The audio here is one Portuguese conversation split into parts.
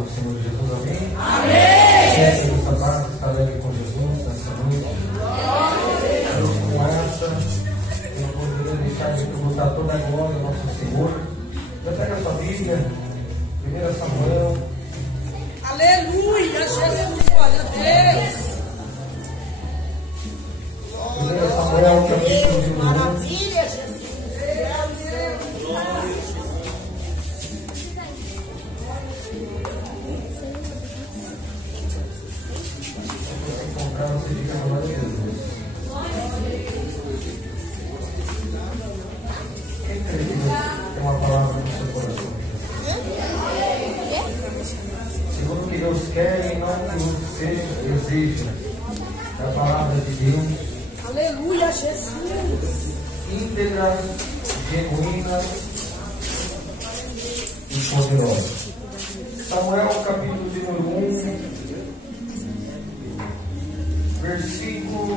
do Senhor Jesus, amém? Amém! Essa paz está leve com Jesus nessa noite. Com essa, eu não poderia deixar de tributar toda a glória ao nosso Senhor. Já pega a sua Bíblia, 1 Samuel. Aleluia, Jesus, glória a Deus. 1 Samuel, capítulo de 1. Maravilha, Jesus. Encontrar você diga a glória a Deus. Quem crê que Deus tem uma palavra no seu coração? Segundo o que Deus quer e não o que você deseja. É a palavra de Deus. Aleluia, Jesus. Íntegra, genuína e poderosa. Samuel, capítulo de número 1, versículo.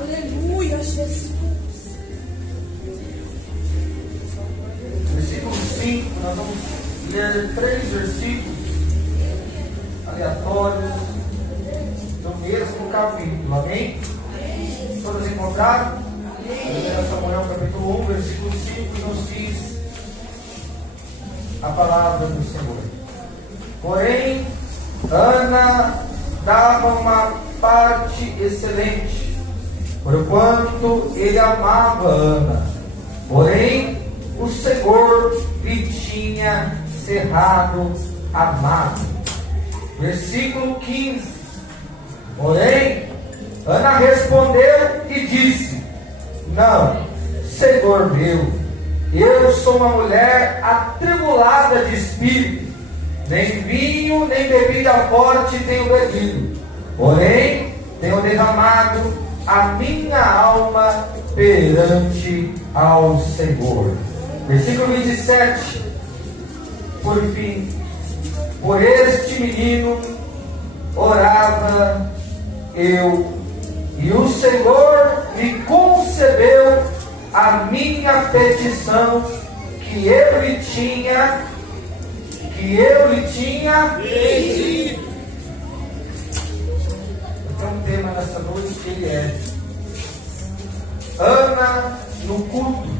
Aleluia, Jesus. Versículo 5, nós vamos ler 3 versículos aleatórios do mesmo capítulo, amém? Todos encontraram? 1 Samuel capítulo 1, versículo 5 nos diz a palavra do Senhor. Porém, Ana dava uma parte excelente, porquanto ele amava Ana. Porém, o Senhor lhe tinha cerrado a mão. Versículo 15. Porém, Ana respondeu e disse: Não, Senhor meu, eu sou uma mulher atribulada de espírito, nem vinho, nem bebida forte tenho bebido, porém, tenho derramado a minha alma perante ao Senhor. Versículo 27. Por fim, por este menino orava eu, e o Senhor me concedeu a minha petição que eu lhe tinha pedido. Então, o tema dessa noite ele é Ana no culto,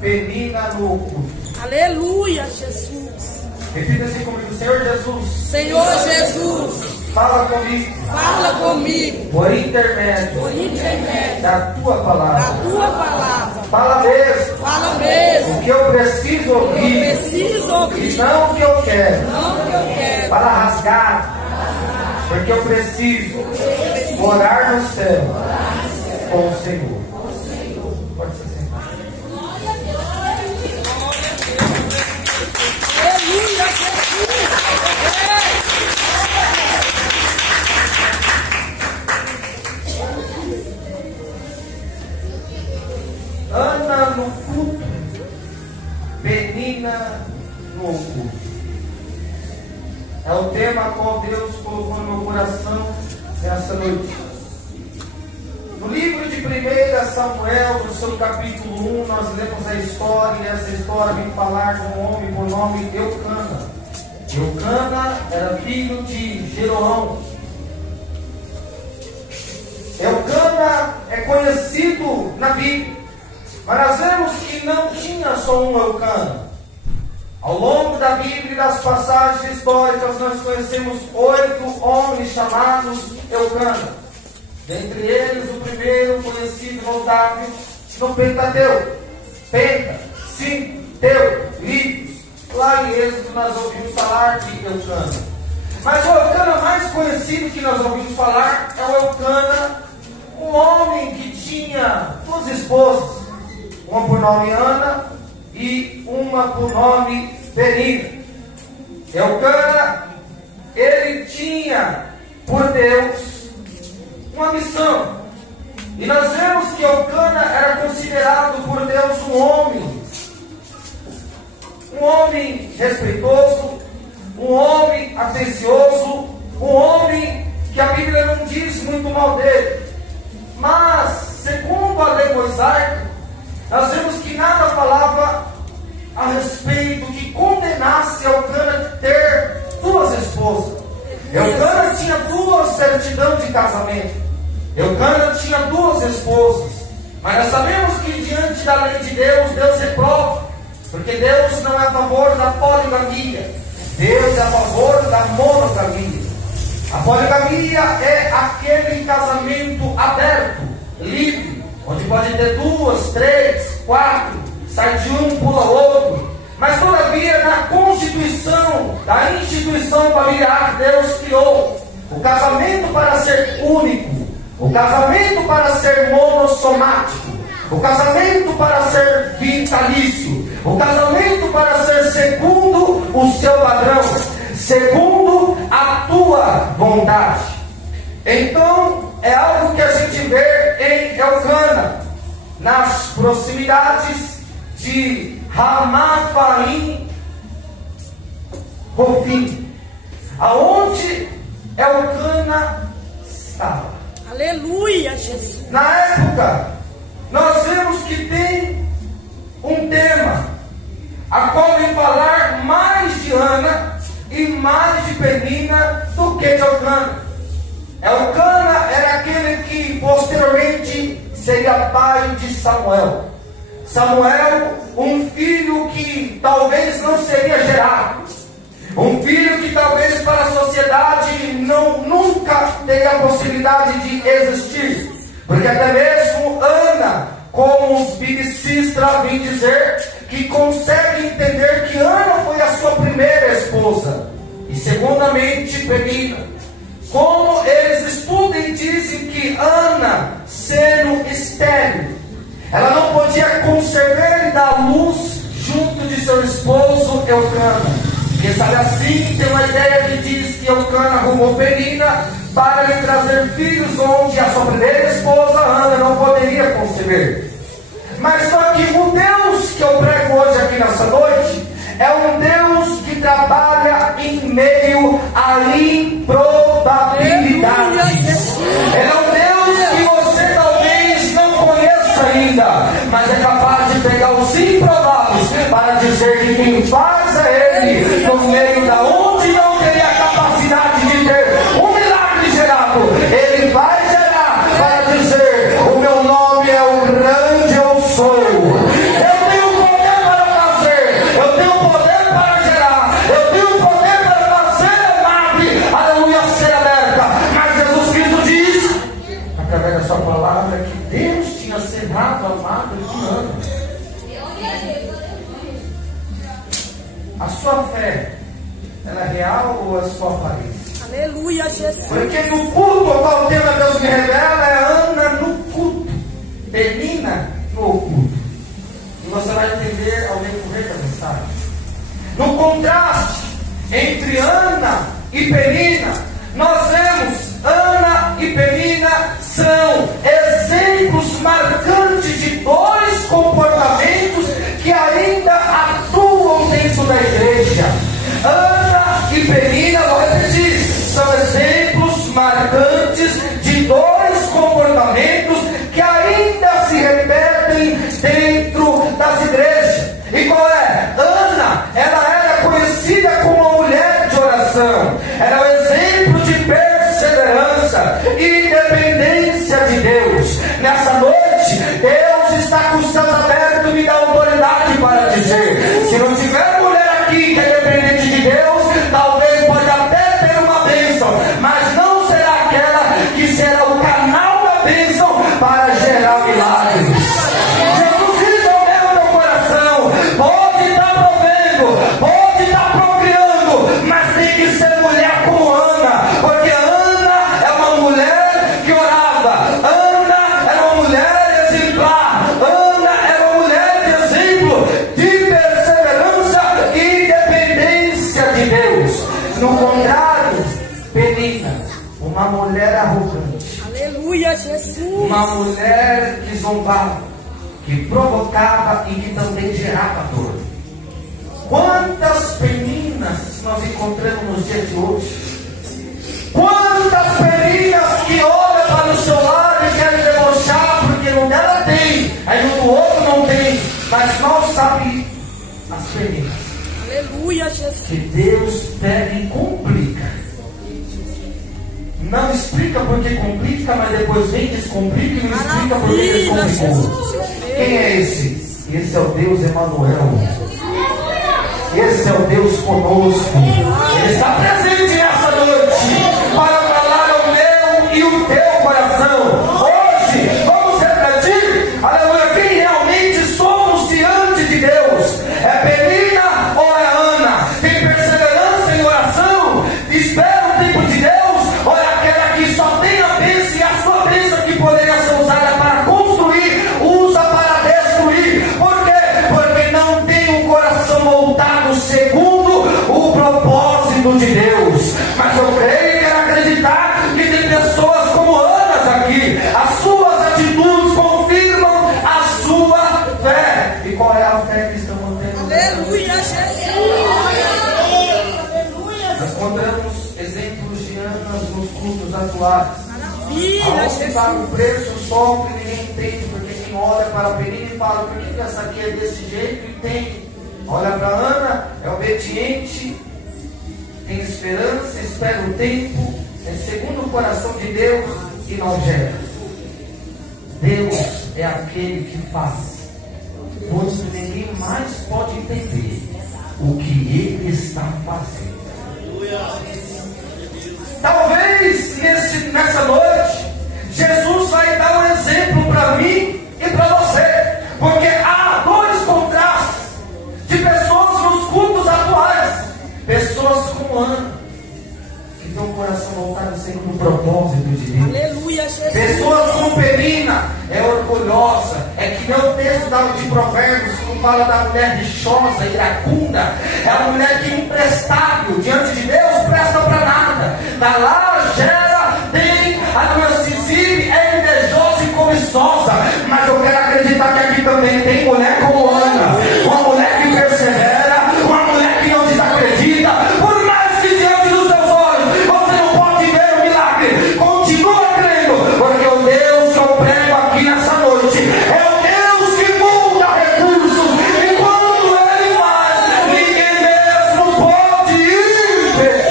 Penina no oculto. Aleluia, Jesus. Repita assim comigo: Senhor Jesus, Senhor Jesus, fala comigo, fala comigo por intermédio por intermédio da tua da palavra. tua palavra. Fala mesmo Fala mesmo. o que eu preciso Eu ouvir preciso e ouvir, não o que eu quero, não o que eu quero. para rasgar, porque eu preciso morar no céu com o Senhor. Pode se sentar. Aleluia, Jesus. Ana no culto, Penina no oculto. É o tema a qual Deus colocou no meu coração nessa noite. No livro de 1 Samuel, no seu capítulo 1, nós lemos a história, e essa história vem falar de um homem por nome Eucana. Eucana era filho de Jeroão. Eucana é conhecido na Bíblia, mas nós vemos que não tinha só um Eucana. Ao longo da Bíblia e das passagens históricas, nós conhecemos 8 homens chamados Eucana. Dentre eles, o primeiro conhecido notável no Pentateuco. Penta, Sim, Teu, livros. Lá em Êxodo nós ouvimos falar de Eucana. Mas o Eucana mais conhecido que nós ouvimos falar é o Eucana, um homem que tinha 2 esposas. Uma por nome Ana e uma por nome Penina. Eucana, ele tinha por Deus uma missão. E nós vemos que Eucana era considerado por Deus um homem respeitoso, um homem atencioso, um homem que a Bíblia não diz muito mal dele. Mas, segundo a lei mosaica, nós vemos que nada falava a respeito de condenar nasce Elcana de ter duas esposas. Elcana tinha duas certidões de casamento. Elcana tinha duas esposas. Mas nós sabemos que diante da lei de Deus, Deus reprova. Porque Deus não é a favor da poligamia. Deus é a favor da monogamia. A poligamia é aquele casamento aberto, livre, onde pode ter duas, três, quatro, sai de um, pula outro. Mas todavia, na constituição da instituição familiar, Deus criou o casamento para ser único, o casamento para ser monossomático, o casamento para ser vitalício, o casamento para ser segundo o seu padrão, segundo a tua vontade. Então, é algo que a gente vê em Elcana, nas proximidades de Ramafaim, Rofim, aonde Elcana estava. Aleluia, Jesus. Na época, nós vemos que tem um tema, a qual vem falar mais de Ana e mais de Penina do que de Elcana. Elcana era aquele que posteriormente seria pai de Samuel. Samuel, um filho que talvez não seria gerado, um filho que talvez para a sociedade nunca teria a possibilidade de existir, porque até mesmo Ana, como os biblicistas vêm dizer, que consegue entender que Ana foi a sua primeira esposa, e segundamente Penina. Como eles estudam e dizem que Ana, sendo estéril, ela não podia conceber e dar luz junto de seu esposo Elcana. Porque sabe assim, tem uma ideia que diz que Elcana arrumou Penina para lhe trazer filhos, onde a sua primeira esposa Ana não poderia conceber. Mas só que o Deus que eu prego hoje aqui nessa noite é um Deus que trabalha em meio à improbabilidade. Ele é um Deus que você talvez não conheça ainda, mas é capaz de pegar os improváveis para dizer que quem faz é Ele, no meio da onde não teria a capacidade de ter um milagre gerado. Ele vai gerar para dizer: o meu nome é o grande eu sou. Sua palavra que Deus tinha cerrado a mata de Ana. A sua fé, ela é real ou é só aparência? Aleluia, Jesus. Porque no culto, ao qual o tema Deus me revela, é Ana no culto, Penina no oculto. E você vai entender ao decorrer da mensagem. No contraste entre Ana e Penina, nós vemos Ana e Penina são exemplos marcantes de dois comportamentos que ainda atuam dentro da igreja. Ana e Penina, vou repetir, são exemplos marcantes de dois comportamentos que ainda se repetem dentro das igrejas. E qual é? Ana, ela era conhecida como uma mulher de oração, era o exemplo de perseverança e dependência de Deus. Nessa noite, Deus está com os céus abertos e me dá autoridade para dizer: se não tiver mulher aqui que é dependente de Deus, talvez pode até ter uma bênção, mas não será aquela que será o canal da bênção para gerar milagres. Jesus Cristo é o meu coração, pode estar provendo, pode estar procriando, mas tem que ser mulher como Ana, porque Ana é uma mulher que orava, Ana era uma mulher exemplar, Ana era uma mulher de exemplo de perseverança e dependência de Deus. No contrário, Penina, uma mulher arrogante, Aleluia, Jesus. uma mulher que zombava, que provocava e que também gerava dor. Quantas Peninas nós encontramos nos dias de hoje? Quantas Peninas que olham para o seu lado e querem debochar porque no dela tem, aí no do outro não tem, mas não sabe as Peninas. Aleluia. Aleluia, Jesus. que Deus pega e complica. Não explica porque complica, mas depois vem descomplica e não explica porque descomplicou. Quem é esse? Esse é o Deus Emanuel. Esse é o Deus conosco. Ele está presente nessa noite para falar ao meu e o teu coração. Hoje vamos refletir, aleluia, quem realmente somos diante de Deus. É Penina ou é Ana? Tem perseverança em oração? Espera o tempo de Deus? Ou é aquela que só tem a bênção e a sua bênção que poderia ser usada para construir, usa para destruir? Por quê? Porque não tem um coração voltado segundo o propósito de Deus. Mas eu creio e quero acreditar que tem pessoas como Anas aqui. As suas atitudes confirmam a sua fé. E qual é a fé que estão mantendo? Aleluia, Jesus. Nós encontramos exemplos de Anas nos cultos atuais. Maravilha, Aonde paga o Jesus. preço, sofre, ninguém entende, porque quem olha para a Penina e fala, por que essa aqui é desse jeito? Entende? Olha para Ana, é obediente, tem esperança, espera o tempo, é segundo o coração de Deus e não gera. Deus é aquele que faz, pois ninguém mais pode entender o que Ele está fazendo. Talvez nessa noite Jesus vai dar um exemplo para mim e para você, porque há dois contrastes de pessoas nos cultos atuais. Pessoas como Ana, que tem um coração voltado segundo o propósito de Deus. Aleluia, Jesus. Pessoas como Penina, é orgulhosa, é que nem o texto de Provérbios, que fala da mulher rixosa, iracunda. É uma mulher que é imprestável diante de Deus, presta para nada. Da lá, gera, tem, a mulher se exibe, é invejosa e cobiçosa. Mas eu quero acreditar que aqui também tem mulher como Ana, uma mulher que persevera, uma mulher que não desacredita. Por mais que diante dos seus olhos você não pode ver o milagre, continua crendo, porque o Deus que eu prego aqui nessa noite é o Deus que muda recursos, e quando Ele faz, ninguém mesmo pode impedir.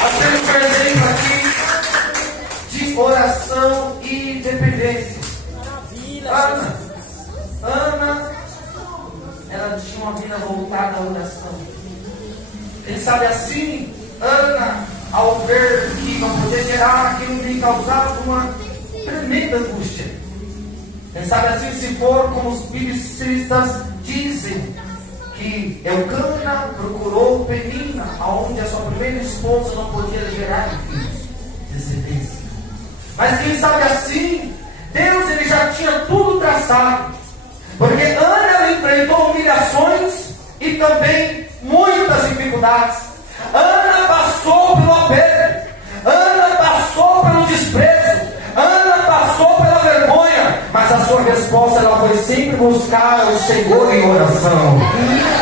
Nós temos um exemplo aqui de oração e dependência. Maravilha, Ana, ela tinha uma vida voltada à oração. Quem sabe assim, Ana, ao ver que não podia gerar, aquilo lhe causava uma tremenda angústia. Quem sabe assim, se for como os biblistas dizem, que Eucana procurou Penina, aonde a sua primeira esposa não podia gerar filhos, descendência. Mas quem sabe assim, Deus ele já tinha tudo traçado, porque Ana ela enfrentou humilhações e também muitas dificuldades. Ana passou pelo apego, Ana passou pelo desprezo, Ana passou pela vergonha, mas a sua resposta ela foi sempre buscar o Senhor em oração.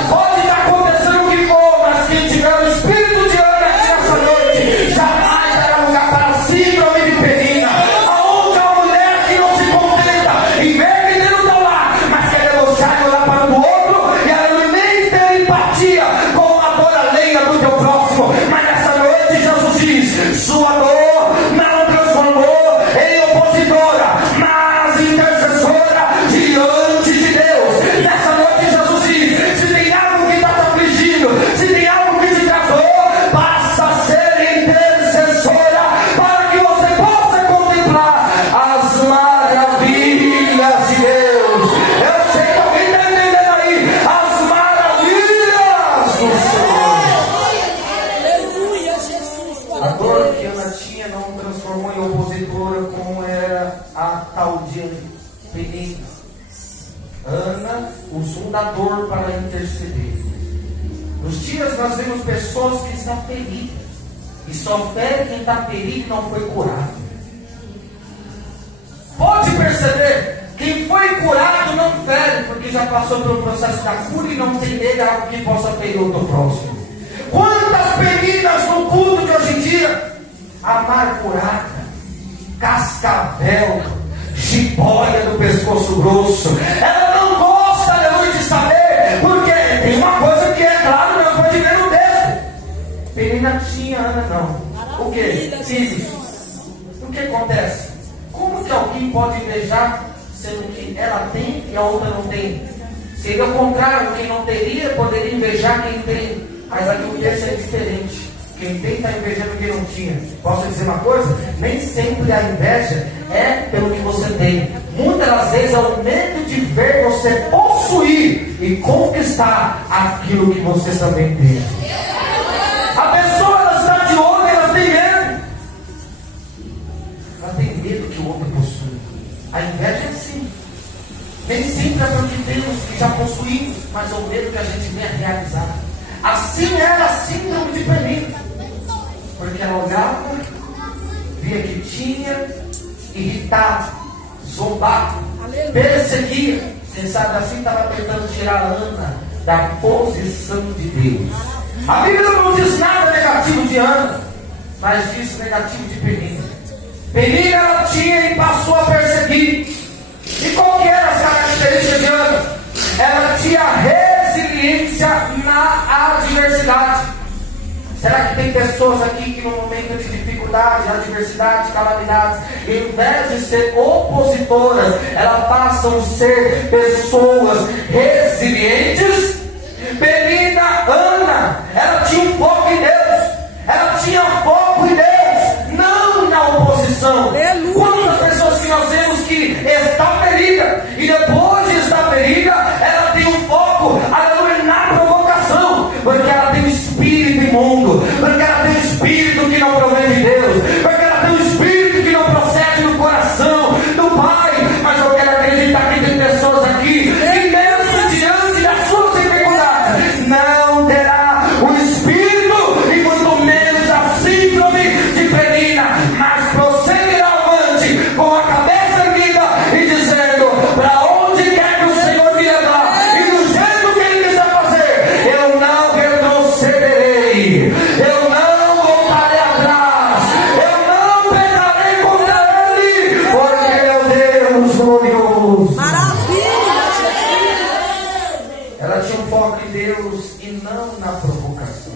Pode estar acontecendo o que for, mas quem tiver o espírito de Ana aqui nessa noite, jamais dará lugar para a síndrome de Penina, aonde a mulher que não se contenta em ver que Deus está lá, mas quer negociar e olhar para o outro, e ela nem tem empatia com a dor alheia do teu próximo. Mas nessa noite Jesus diz, sua dor não transformou em opositora, mas intercessora diante de Deus. Nessa noite Jesus diz, se tem algo que está te afligindo, se tem algo que te travou, passa a ser intercessora, para que você possa contemplar as maravilhas de Deus. Eu sei que alguém está entendendo aí, as maravilhas do Senhor. aleluia, Jesus. A dor que Ana tinha não transformou em opositora como era a tal de Penina. Ana usou da dor para interceder. Nos dias nós vemos pessoas que estão feridas, e só fere quem está ferido e não foi curado. Pode perceber, quem foi curado não fere, porque já passou pelo processo da cura e não tem nele algo que possa ferir o teu próximo. Quantas Peninas no culto de hoje em dia, amargurada, cascavel, jiboia do pescoço grosso, ela não gosta Ana não. O que? Filhos. O que acontece? Como que alguém pode invejar sendo que ela tem e a outra não tem? Seria o contrário, quem não teria poderia invejar quem tem. Mas aqui o texto é diferente. Quem tem está invejando quem não tinha. Posso dizer uma coisa? Nem sempre a inveja é pelo que você tem. Muitas das vezes é o medo de ver você possuir e conquistar aquilo que você também tem. A pessoa, ela está de olho, ela tem medo. Ela tem medo que o outro possua. A inveja é assim. Nem sempre é pelo que temos, que já possuímos, mas é o medo que a gente vem a realizar. Assim era a síndrome de Penina. Porque ela olhava, via que tinha, irritava, zombava, perseguia. Quem sabe assim estava tentando tirar a Ana da posição de Deus. A Bíblia não diz nada negativo de Ana, mas diz negativo de Penina. Penina ela tinha e passou a perseguir. E qual que era as características de Ana? Ela tinha resiliência na adversidade. Será que tem pessoas aqui que no momento de dificuldade, adversidade, calamidades, em vez de ser opositoras, elas passam a ser pessoas resilientes? Penina, Ana, ela tinha um foco em Deus. Ela tinha foco em Deus, não na oposição. Quantas pessoas que nós vemos que está ferida, e depois de estar ferida, ela tem um foco, aleluia, na provocação, porque ela tem um espírito imundo, porque ela tem um espírito que não provém de Deus, porque ela tem um espírito que não procede do coração do Pai. Mas eu quero acreditar que tem pessoas aqui que mesmo diante das suas dificuldades não terá o espírito e muito menos a síndrome de Penina, mas prosseguirá avante com a cabeça erguida e dizendo: para onde quer que o Senhor me levar e do jeito que Ele quiser fazer, eu não retrocederei, eu não voltarei atrás, eu não pegarei contra Ele, porque meu Deus glorioso. Maravilha! Ela tinha um foco em Deus e não na provocação.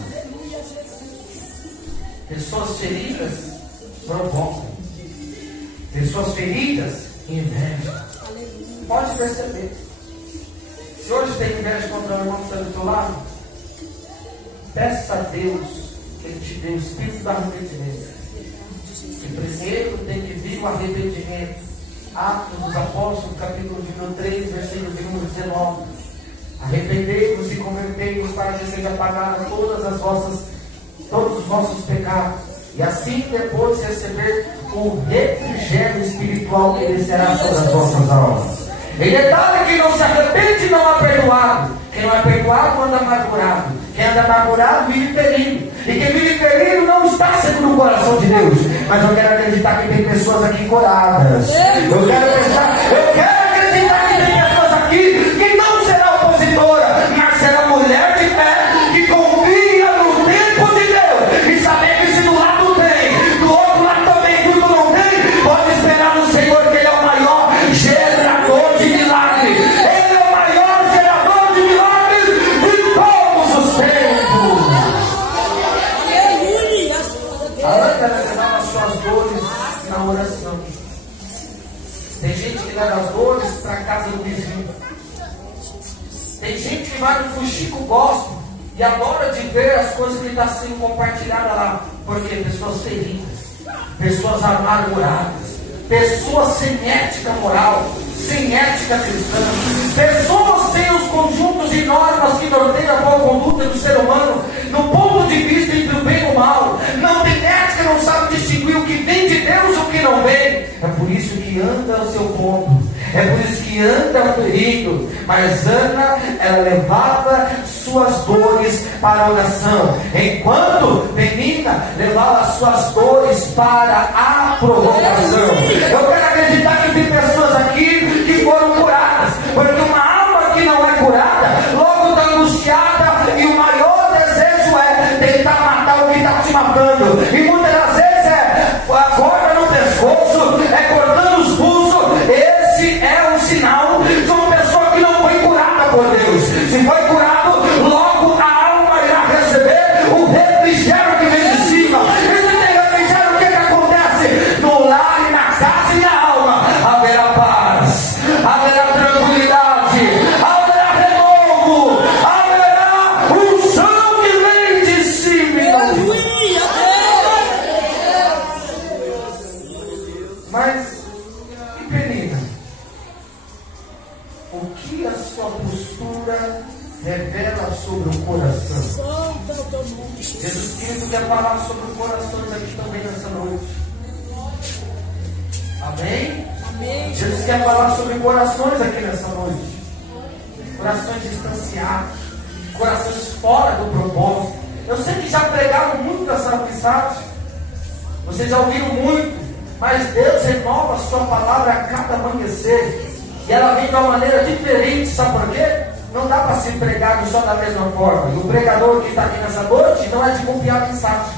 Pessoas feridas provocam. Pessoas feridas invejam. Pode perceber. Se hoje tem inveja contra o irmão que está do teu lado, peça a Deus que Ele te dê o espírito do arrependimento. E primeiro tem que vir o arrependimento. Atos dos Apóstolos, capítulo número 3, versículo número 19. Arrependei-vos e convertei-vos para que seja pagada todos os vossos pecados, e assim depois receber o refrigério espiritual que descerá sobre as vossas almas. E detalhe que não se arrepende não é perdoado. Quem não é perdoado anda amargurado. Quem anda amargurado vive ferido. E quem vive ferido não está segundo o coração de Deus. Mas eu quero acreditar que tem pessoas aqui curadas. Eu quero acreditar que tem pessoas aqui que não será opositora, mas será mulher de fé que confia no tempo de Deus. E saber que se do lado tem, do outro lado também tudo não tem, pode esperar no Senhor, que Ele é o maior gerador de milagres. Ele é o maior gerador de milagres de todos os tempos. A Ana levava as suas dores na oração. Tem gente que leva as dores para a casa do vizinho. Tem gente que vai no fuxico gospel e adora de ver as coisas que estão sendo compartilhadas lá. Porque pessoas feridas, pessoas amarguradas, pessoas sem ética moral, sem ética cristã, pessoas sem os conjuntos e normas que norteiam a boa conduta do ser humano, no ponto de vista entre o bem e o mal. Não tem ética, não sabe distinguir o que vem de Deus e o que não vem. É por isso que anda ao seu ponto, é por isso que anda ferido. Mas Ana, ela levava suas dores para a oração, enquanto Penina levava as suas dores para a provocação. Eu quero acreditar que tem pessoas aqui que foram curadas, porque uma alma que não é curada logo está angustiada, e o maior desejo é tentar matar o que está te matando. E muitas das vezes é a corda no pescoço, é cortando os pulsos. Esse é um sinal de uma pessoa que não foi curada por Deus. Se foi curado, logo a alma irá receber o refrigério que vem de cima. revela sobre o coração. Solta o teu nome, Jesus. Jesus Cristo quer falar sobre os corações aqui também nessa noite. Amém? Amém. Jesus quer falar sobre corações aqui nessa noite. Corações distanciados, corações fora do propósito. Eu sei que já pregaram muito essa mensagem, vocês já ouviram muito, mas Deus renova a sua palavra a cada amanhecer, e ela vem de uma maneira diferente. Sabe por quê? Não dá para ser pregado só da mesma forma. E o pregador que está aqui nessa noite não é de copiar a mensagem.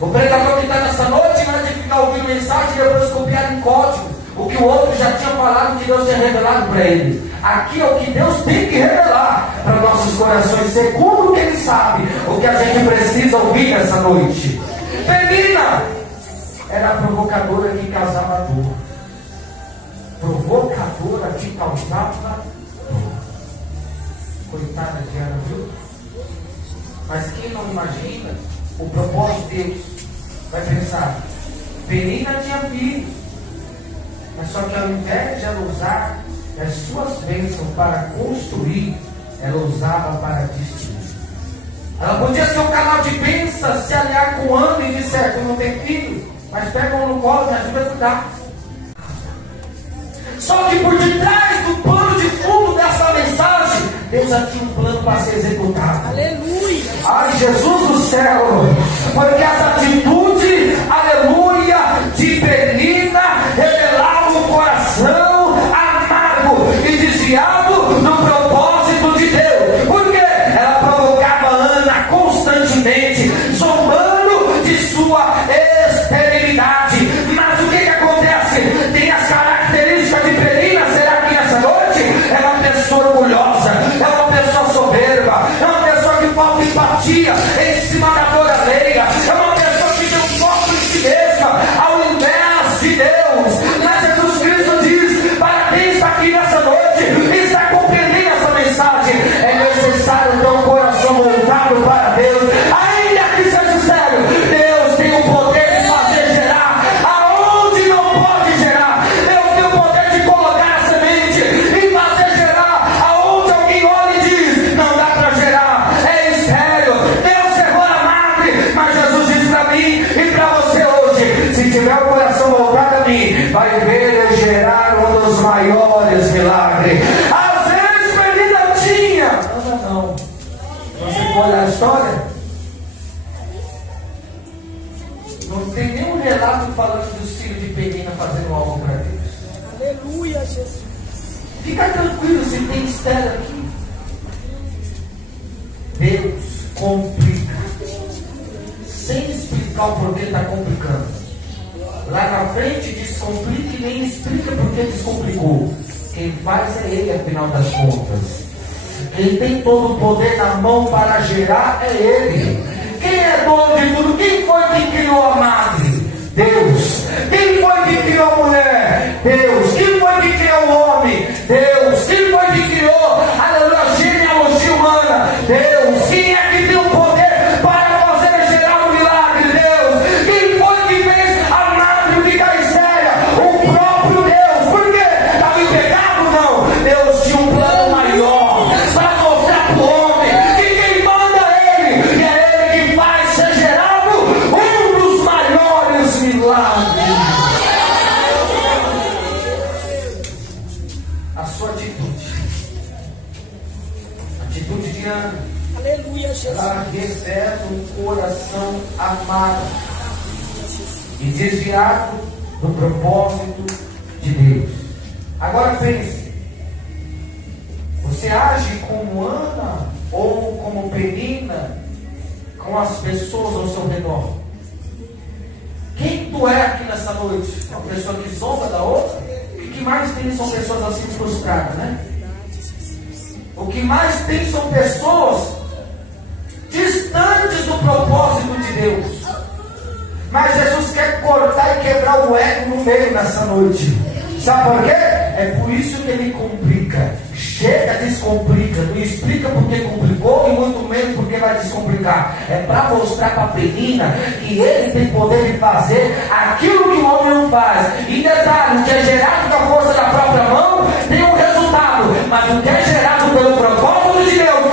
O pregador que está nessa noite não é de ficar ouvindo mensagem e depois copiar em código o que o outro já tinha falado, que Deus tinha revelado para ele. Aqui é o que Deus tem que revelar para nossos corações, segundo o que Ele sabe, o que a gente precisa ouvir nessa noite. Penina era a provocadora que causava dor. Provocadora que causava dor. Coitada de Ana, viu? Mas quem não imagina o propósito de Deus vai pensar: Penina tinha filhos, mas só que ao invés de ela usar as suas bênçãos para construir, ela usava para destruir. Ela podia ser um canal de bênçãos, se aliar com Ana e disser: tu não tem filho, mas pega um no colo e me ajuda a cuidar. Só que por detrás do plano de fundo dessa mensagem, Deus já tinha um plano para ser executado. Aleluia. Ai, Jesus do céu, porque essa atitude, aleluia, de Penina revelava um coração amargo e desviado do propósito de Deus. Porque ela provocava Ana constantemente, zombando de sua esterilidade. Mas o que acontece? Tem as características de Penina. Será que nessa noite é uma pessoa orgulhosa, é uma pessoa soberba, é uma pessoa que falta empatia em cima da dor alheia, é uma pessoa que tem um foco em si mesma ao invés de Deus? Mas Jesus Cristo diz para quem está aqui nessa noite e está compreendendo essa mensagem: é necessário ter um coração voltado para Deus. Ainda que seja sério, Deus tem o poder de fazer gerar aonde não pode gerar. Deus tem o poder de colocar a semente e fazer gerar aonde alguém olha e diz: não dá para gerar, é estéril. Deus cerrou a madre, mas Jesus diz para mim e para você hoje: se tiver o coração voltado a mim, vai ver eu gerar um dos maiores milagres. Às vezes Penina tinha, não. Você for olhar a história, não tem nenhum relato falando dos filhos de Penina fazendo algo para Deus. Aleluia, Jesus. Fica tranquilo, se tem mistério aqui. Deus complica, sem explicar o porquê está complicando. Lá na frente descomplica e nem explica porque descomplicou. Quem faz é Ele, afinal das contas. Quem tem todo o poder na mão para gerar é Ele. Quem é dono de tudo? Quem foi que criou a madre? Deus. Quem foi que criou a mulher? Deus. Quem foi que criou o homem? Deus. Quem foi que criou, aleluia, a genealogia humana? Deus. Quem é que tem o poder para fazer gerar um milagre? Deus. Quem foi que fez a madre ficar estéril? O próprio Deus. Por quê? Estava em pecado? Não. Deus tinha um plano maior para mostrar para o homem que quem manda é Ele, e é Ele que faz ser gerado um dos maiores milagres. A sua atitude de Ana, Aleluia, Jesus. ela revela um coração amado e desviado do propósito de Deus. Agora pense: você age como Ana ou como Penina com as pessoas ao seu redor? Quem tu é aqui nessa noite? Uma pessoa que zomba da outra? O que mais tem são pessoas assim frustradas, né? O que mais tem são pessoas distantes do propósito de Deus. Mas Jesus quer cortar e quebrar o ego no meio nessa noite. Sabe por quê? É por isso que Ele complica. Chega, descomplica. Não explica porque complicou e muito menos porque vai descomplicar. É para mostrar para a Penina que Ele tem poder de fazer aquilo que o homem não faz. E detalhe: o que é gerado da força da própria mão tem um resultado, mas o que é gerado pelo propósito de Deus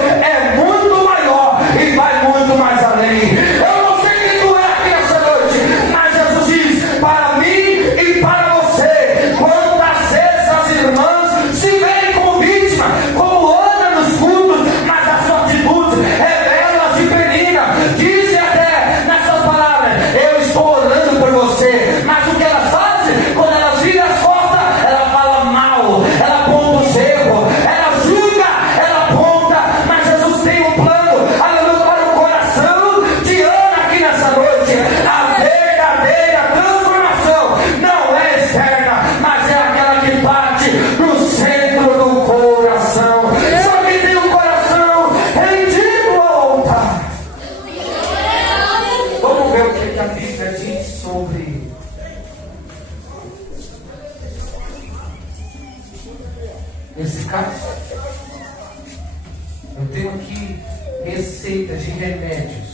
tenho aqui receitas de remédios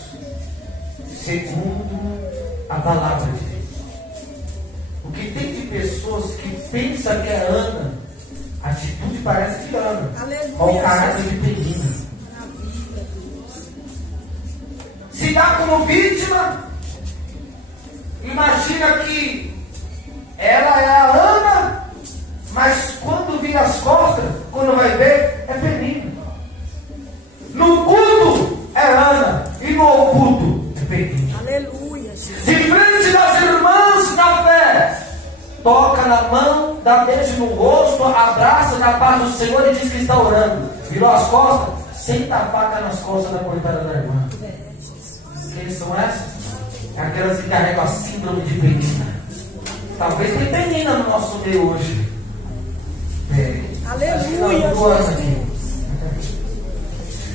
segundo a palavra de Deus. O que tem de pessoas que pensam que é Ana, a atitude parece de Ana, com o caráter de Penina. Se dá como vítima, imagina que ela é a Ana, mas quando vira as costas, quando vai ver, é Penina. No culto é Ana, e no oculto é Penina. Aleluia, Jesus. De frente das irmãs na fé, toca na mão, dá beijo no rosto, abraça na paz do Senhor e diz que está orando. Virou as costas, senta a faca nas costas da coitada da irmã. Quem são essas? Aquelas que carregam a síndrome de Penina. Talvez tem Penina no nosso meio hoje. Aleluia,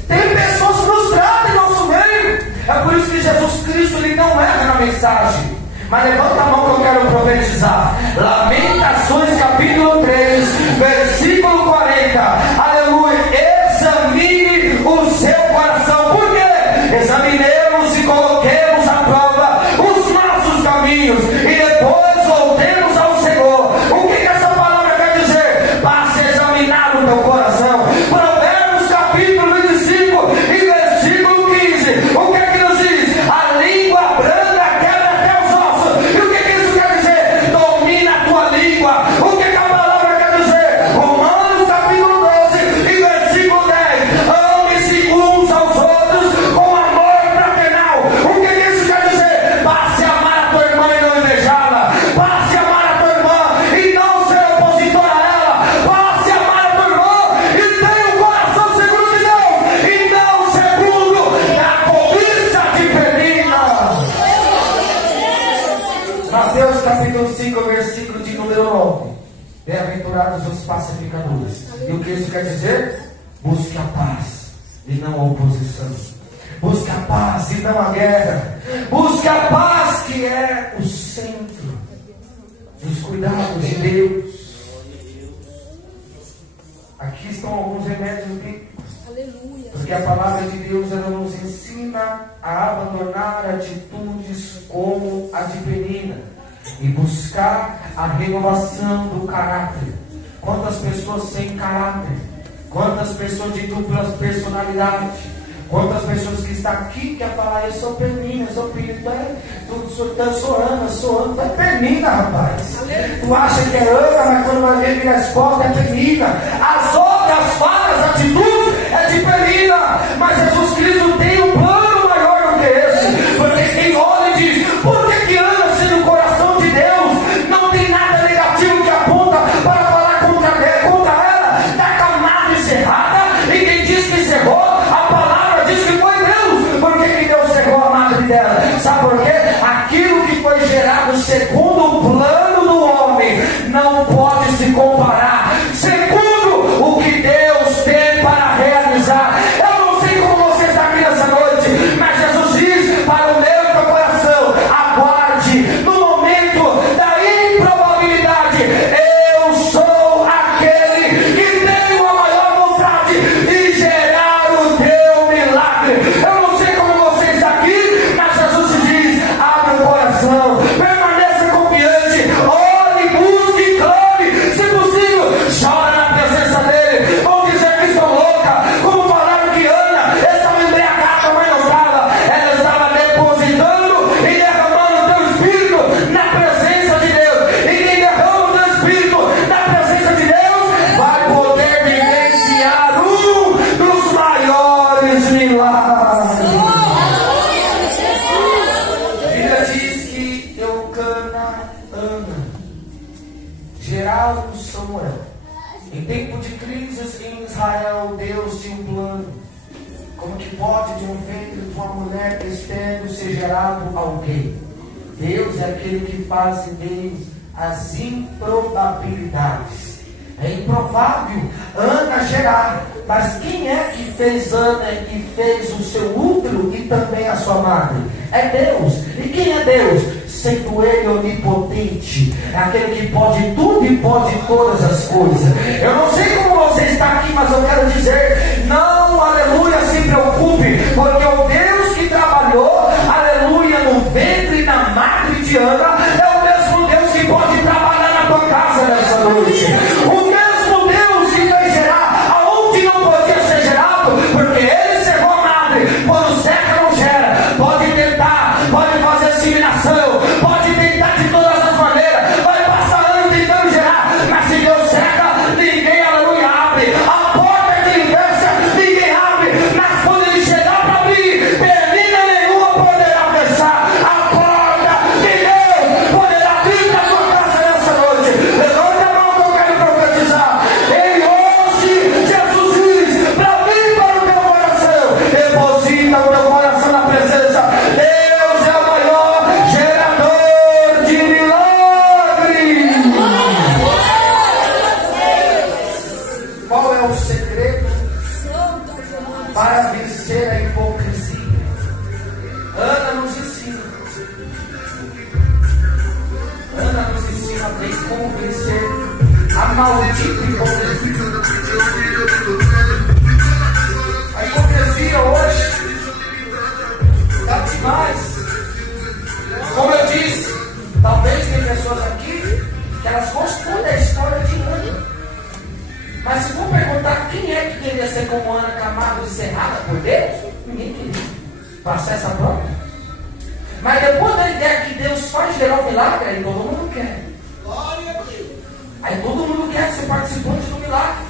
tem pessoas frustradas em nosso meio. É por isso que Jesus Cristo ele não erra na mensagem. Mas levanta a mão que eu quero profetizar. Lamentações capítulo 3, versículo 40. Aleluia. Examine o seu coração. Por quê? Examinemos e coloquemos à prova os nossos caminhos e depois voltemos ao Senhor. O que essa palavra quer dizer? Passe a examinar o teu coração. Provérbios capítulo 25 e versículo 15. O que é que nos diz? A língua branda quebra até os ossos. E o que isso quer dizer? Domina a tua língua. O que a palavra quer dizer? Romanos capítulo 12 e versículo 10. Ame-se uns aos outros com amor fraternal. O que isso quer dizer? Passe a amar a tua irmã e não invejá-la. Passe a amar a tua irmã e não ser opositor a ela. Passe a amar a tua irmã e tenha um coração segundo de Deus e não segundo a cobiça de Penina. Mateus capítulo 5, versículo de número 9. Bem-aventurados os pacificadores. E o que isso quer dizer? Busque a paz e não a oposição. Busque a paz e não a guerra. Busque a paz, que é o centro dos cuidados de Deus. Aqui estão alguns remédios bíblicos. Aleluia. Porque a palavra de Deus ela nos ensina a abandonar atitudes como a de Penina e buscar a renovação do caráter. Quantas pessoas sem caráter, quantas pessoas de duplas personalidades, quantas pessoas que estão aqui quer falar: eu sou Penina, eu sou Penina, eu sou Ana, tu é Penina, rapaz. Tu acha que é Ana, mas quando vai ver vira as costas é Penina. As outras falhas, atitudes é de Penina, mas Jesus Cristo tem um plano maior do que esse. Porque quem olha e diz: por que Ana, sendo o coração de Deus, não tem nada negativo que aponta para falar contra ela, está calmada e cerrada, e quem diz que cerrou, a palavra diz que foi Deus. Por que Deus cerrou a madre dela? Sabe por quê? Aquilo que foi gerado segundo o plano do homem não pode se comparar segundo o que Deus tem para realizar. Eu não sei como você está aqui nessa noite, mas Jesus diz para o meu e teu coração: aguarde no momento da improbabilidade. Eu sou aquele que tem a maior vontade de gerar o teu milagre. Eu não sei como você está aqui, mas Jesus te diz: abre o coração, permaneça confiante, ore, busque, clame, se possível, chora na presença dele. Vão dizer que estou louca, como falaram que Ana estava embriagada, mas não estava. Ela estava depositando e derramando o teu espírito na presença de Deus. E quem derrama o teu espírito na presença de Deus vai poder vivenciar um dos maiores milagres. A Bíblia diz que Eucana, Ana, geraram Samuel. Em tempo de crises em Israel, Deus tinha um plano. Como que pode de um ventre de uma mulher estéril ser gerado alguém? Deus é aquele que faz em Deus as improbabilidades. É improvável Ana gerar, mas quem é que fez Ana e fez o seu útero e também a sua madre? É Deus. E quem é Deus? Sendo Ele onipotente, é aquele que pode tudo e pode todas as coisas. Eu não sei como você está aqui, mas eu quero dizer: não, aleluia, Ana é o mesmo Deus que pode trabalhar na tua casa nessa noite. O mesmo Deus que vai gerar aonde não podia ser gerado, porque Ele cerrou a madre. Quando seca não gera. Pode tentar, pode fazer assimilação, pode tentar de todas as maneiras, vai passar ano tentando gerar, mas se Deus seca, ninguém, aleluia, abre. A porta que Ele fecha, ninguém abre, mas quando Ele chegar para abrir, menina nenhuma poderá fechar. A porta de Deus poderá abrir para a tua casa nessa noite. Levanta a mão que eu quero profetizar. Em hoje, Jesus diz, para mim, para o teu coração, deposita o teu coração na presença. Deus é o maior gerador de milagres. Qual é o segredo para vencer a hipocrisia? Ana nos ensina. Ana nos ensina bem como vencer a maldita hipocrisia. A hipocrisia hoje está demais. Como eu disse, talvez tem pessoas aqui que elas gostam da história de Ana. Mas se for perguntar quem é que queria ser como Ana Camargo e cerrada por Deus, ninguém queria passar essa prova. Mas depois da ideia que Deus faz gerar um milagre, aí todo mundo quer. Aí todo mundo quer ser participante do milagre.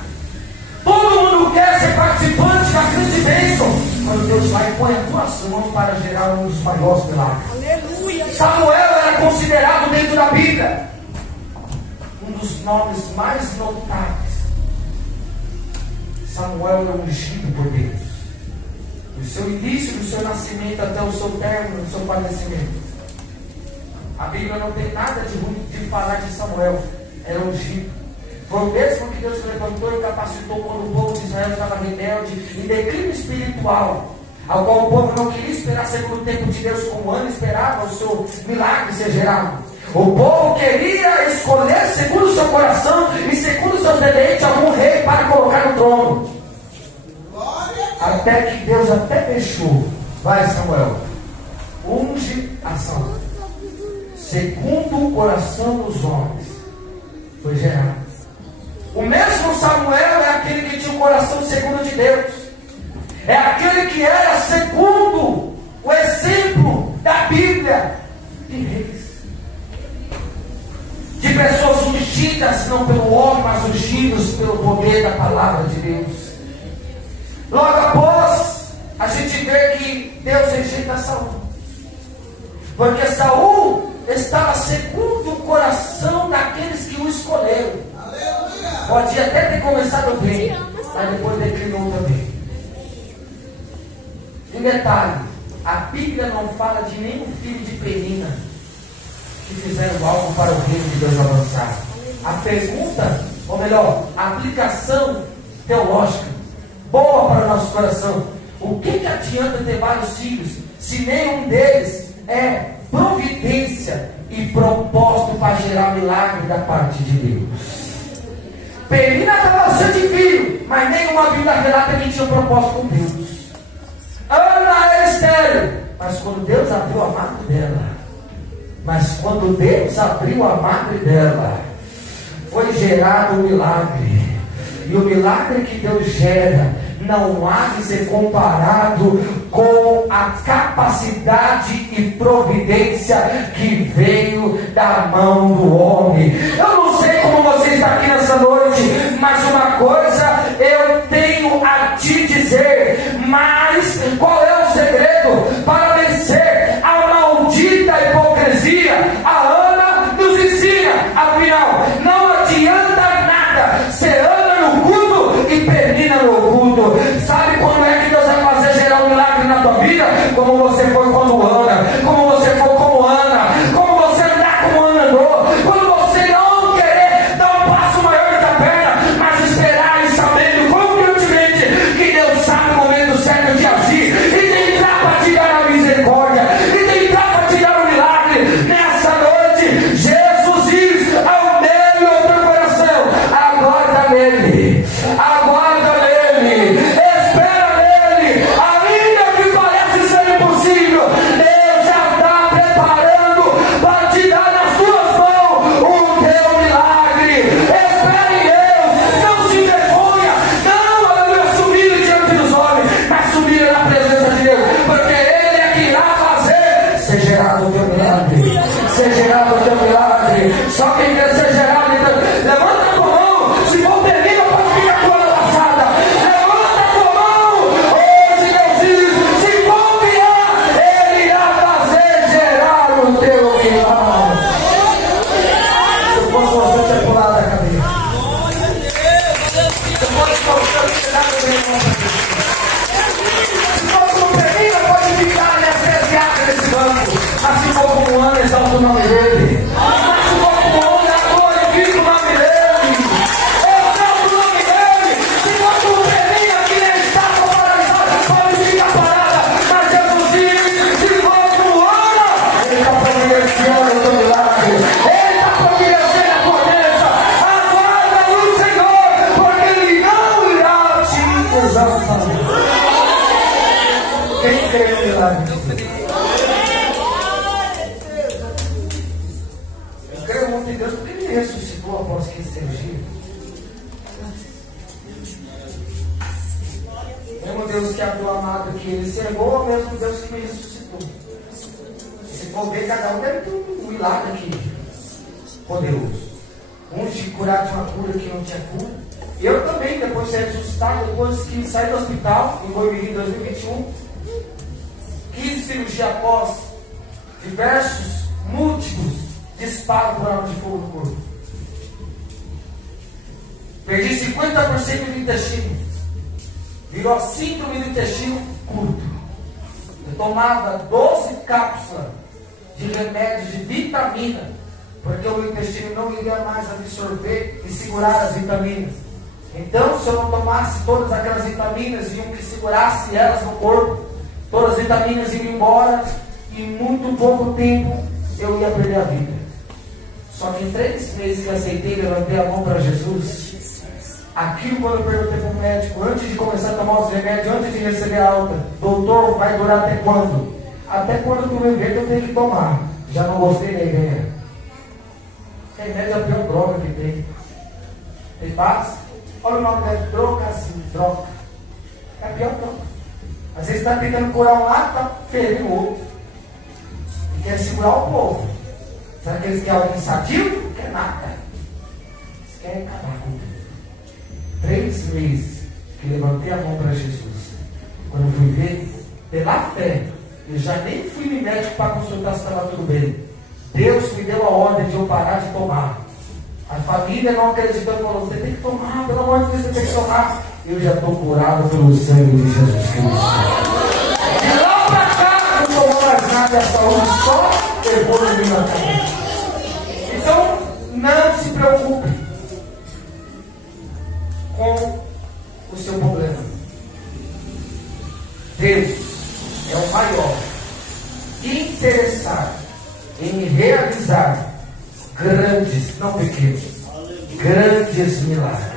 Todo mundo quer ser participante da grande bênção. Quando Deus vai e põe a tua mão para gerar um dos maiores milagres. Aleluia. Samuel era considerado dentro da Bíblia um dos nomes mais notáveis. Samuel é ungido por Deus. Do seu início, do seu nascimento até o seu término, do seu falecimento. A Bíblia não tem nada de ruim de falar de Samuel. Era ungido. Foi o mesmo que Deus levantou e capacitou quando o povo de Israel estava rebelde, em declínio espiritual, ao qual o povo não queria esperar segundo o tempo de Deus, como Ana esperava o seu milagre ser gerado. O povo queria escolher segundo o seu coração e segundo os seus deleites algum rei para colocar no trono. Até que Deus até deixou. Vai, Samuel, unge a Saul segundo o coração dos homens. Foi gerado. O mesmo Samuel é aquele que tinha o coração segundo de Deus. É aquele que era segundo o exemplo da Bíblia de reis. De pessoas ungidas, não pelo homem, mas ungidos pelo poder da palavra de Deus. Logo após, a gente vê que Deus rejeita Saul. Porque Saul estava segundo o coração daqueles que o escolheram. Pode até ter começado bem, mas depois declinou também. E detalhe, a Bíblia não fala de nenhum filho de Penina que fizeram algo para o reino de Deus avançar. A pergunta, ou melhor, a aplicação teológica boa para o nosso coração: o que adianta ter vários filhos se nenhum deles é providência e propósito para gerar milagre da parte de Deus? Penina estava cheia de filho, mas nenhuma Bíblia relata que tinha um propósito com Deus. Ana era estéril, mas quando Deus abriu a madre dela, foi gerado um milagre. E o milagre que Deus gera não há de ser comparado com a capacidade e providência que veio da mão do homem. Eu não sei como você está aqui nessa noite, mas uma coisa eu tenho a te dizer. Mas qual é o segredo para vencer a maldita hipocrisia? A Ana nos ensina, afinal, não adianta nada ser Ana no culto e Penina no oculto. Sabe quando é que Deus vai fazer gerar um milagre na tua vida? Como você foi como Ana, como você foi como Ana, como você andar como Ana andou. Quando você não querer dar um passo maior da perna, mas esperar e sabendo confiantemente que Deus sabe o momento certo de agir e de entrar para te dar a visão. exalta o nome dele. Mas o nome agora eu vivo o nome dele. Eu exalto o nome dele. Se quando o terreno aqui na estátua paralisada, pode ficar parada. Mas Jesus diz, se quando ora, ele está providenciando o teu milagre. Ele está providenciando a tua bênção. Aguarda no Senhor, porque ele não irá te exaltar. Quem crê no milagre? Eu creio muito em Deus porque ele ressuscitou após 15 cirurgias. O mesmo Deus que abriu a mata que ele cegou, o mesmo Deus que me ressuscitou. Se for ver, cada um deve ter um milagre aqui poderoso. Uns de curar de uma cura que não tinha cura. Eu também, depois de ser ressuscitado, depois que saí do hospital, em Goiânia em 2021, 15 cirurgias após diversos, múltiplos disparos por arma de fogo no corpo. Perdi 50% do intestino. Virou síndrome do intestino curto. Eu tomava 12 cápsulas de remédio de vitamina, porque o meu intestino não iria mais absorver e segurar as vitaminas. Então, se eu não tomasse todas aquelas vitaminas e um que segurasse elas no corpo, todas as vitaminas iam embora e em muito pouco tempo eu ia perder a vida. Só que em 3 meses que aceitei, levantei a mão para Jesus. Aquilo, quando eu perguntei para o médico, antes de começar a tomar os remédios, antes de receber a alta, doutor, vai durar até quando? Até quando tu me ver que eu tenho que tomar. Já não gostei da ideia. Remédio é a pior droga que tem. Tem fácil? Olha o nome da droga assim, droga. É a pior droga. Às vezes está tentando curar um lado, está ferindo o outro. E quer segurar o povo. Será que eles querem alguém sadio? Não quer nada. Eles querem acabar com tudo. 3 meses que levantei a mão para Jesus. Quando eu fui ver, pela fé, eu já nem fui no médico para consultar se estava tudo bem. Deus me deu a ordem de eu parar de tomar. A família não acreditou e falou, você tem que tomar, pelo amor de Deus, você tem que tomar. Eu já estou curado pelo sangue de Jesus Cristo. De lá para cá, não tomou mais nada, a saúde só evoluiu na cabeça. Então, não se preocupe com o seu problema. Deus é o maior interessado em realizar grandes, não pequenos, grandes milagres.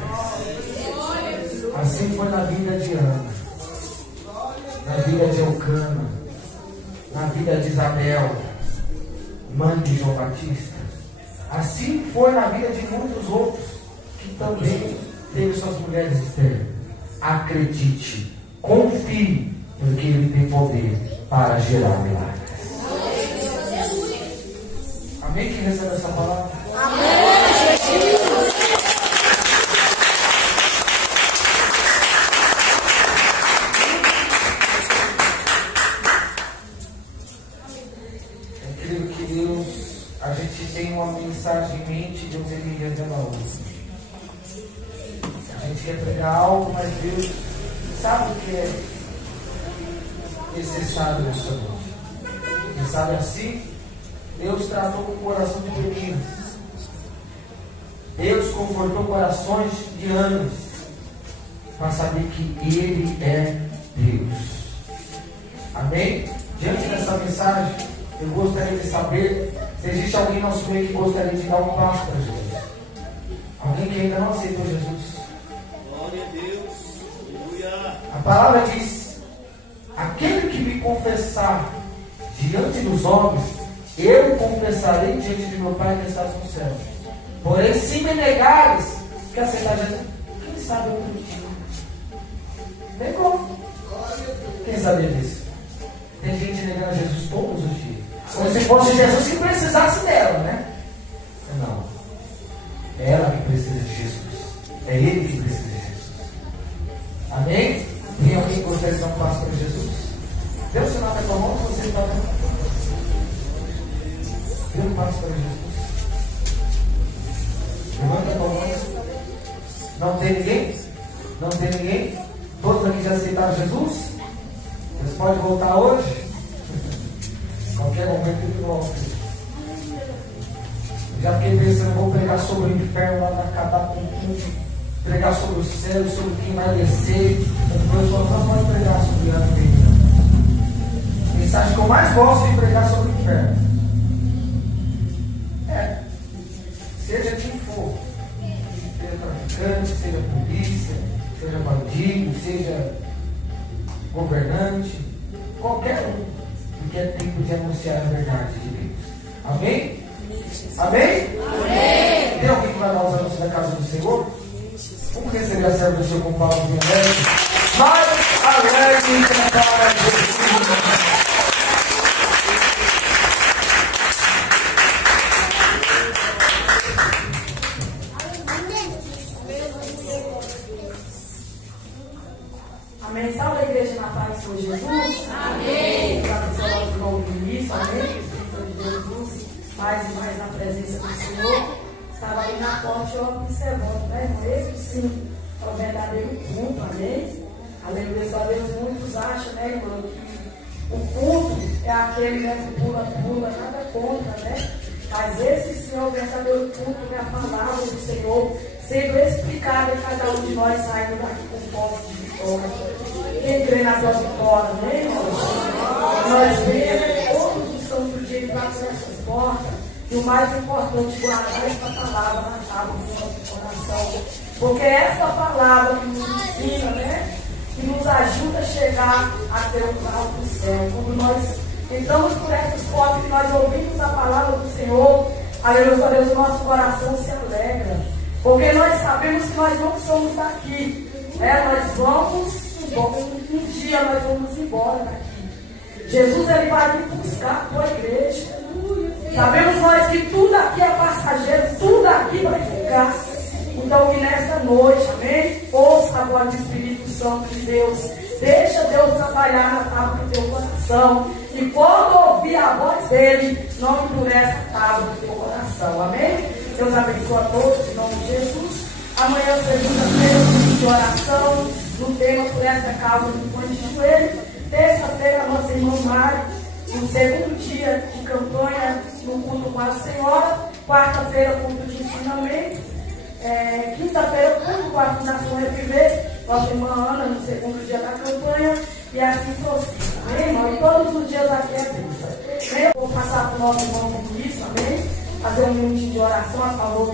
Assim foi na vida de Ana, na vida de Eucana, na vida de Isabel, mãe de João Batista. Assim foi na vida de muitos outros que também teve suas mulheres externas. Acredite, confie, porque Ele tem poder para gerar milagres. Amém? Quem recebe essa palavra? Amém, Jesus. É incrível que Deus, a gente tem uma mensagem em mente, Deus ele revela outra. A gente quer pregar algo, mas Deus sabe o que é necessário nessa noite. Quem sabe assim, Deus tratou com o coração de meninas. Deus confortou corações de anos para saber que Ele é Deus. Amém? Diante dessa mensagem, eu gostaria de saber se existe alguém no nosso meio que gostaria de dar um passo para Jesus. Alguém que ainda não aceitou Jesus. Glória a Deus. Aleluia. A palavra diz: aquele que me confessar diante dos homens, eu confessarei diante de meu Pai que estás no céu. Porém, se me negares, que aceitar Jesus, quem sabe eu não. Negou. Quem sabia disso? Tem gente negando Jesus todos os dias. Como se fosse Jesus que precisasse dela, né? Não. É ela que precisa de Jesus. É Ele que precisa de Jesus. Amém? Tem alguém que gostaria de dar um passo para Jesus? Deus sinal da tua mão, você está dando. Dê um passo para Jesus. Levanta a tua mão. Não tem ninguém? Não tem ninguém? Todos aqui já aceitaram Jesus? Vocês podem voltar hoje? Qualquer momento ele volta. Já fiquei pensando, vou pregar sobre o inferno, lá vai acabar com tudo. Pregar sobre o céu, sobre quem vai descer. Deus falou, não pode pregar sobre a vida. A mensagem que eu mais gosto de pregar sobre o inferno. Seja quem for. Seja traficante, seja polícia, seja bandido, seja governante, qualquer um, porque é tempo de anunciar a verdade de Deus. Amém? Amém? Amém? Tem alguém que vai dar os anúncios da casa do Senhor? Vamos receber a serva do Senhor com palavras de alegre. Mais alegre para Jesus. Amém. Salve a igreja na paz do Senhor Jesus. Amém. Abençoe o irmão Vinícius. Amém. Espírito de Jesus, mais e mais na presença do Senhor. Estava ali na porta e eu observando, né, irmão? Esse sim é o verdadeiro culto. Amém. Aleluia. Só Deus, muitos acham, né, irmão, que o culto é aquele, né, que pula, nada contra, né? Mas esse sim é o verdadeiro culto, é a palavra do Senhor sendo explicada e cada um de nós saindo daqui com posse de vitória. Quem crê na tua vitória, né, irmão? Nós vemos todos os santos dias lá por essas portas. E o mais importante, guardar essa palavra na tábua do nosso coração. Porque é essa palavra que nos ensina, né? Que nos ajuda a chegar até o alto do céu. Quando nós entramos por essas portas e nós ouvimos a palavra do Senhor, aleluia, Deus, o nosso coração se alegra. Porque nós sabemos que nós não somos daqui. Nós vamos, um dia nós vamos embora daqui. Jesus, ele vai vir buscar a tua igreja. Sabemos nós que tudo aqui é passageiro, tudo aqui vai ficar. Então que nesta noite, amém? Ouça a voz do Espírito Santo de Deus. Deixa Deus trabalhar na tábua do teu coração. E quando ouvir a voz dele, não endurece a tábua do teu coração. Amém? Deus abençoe a todos, em nome de Jesus. Amanhã, segunda-feira, de oração, no tema por esta causa do Põe de Joelho. Terça-feira, a nossa irmã Mari, no segundo dia de campanha, no culto com a Senhora. Quarta-feira, culto de ensinamento. Quinta-feira, culto com a Fundação Reviver. Nossa irmã Ana, no segundo dia da campanha. E assim prossiga. Amém, irmão? E todos os dias aqui é bênção. Eu vou passar para o nosso irmão Vinícius, amém? Fazer um minutinho de oração a favor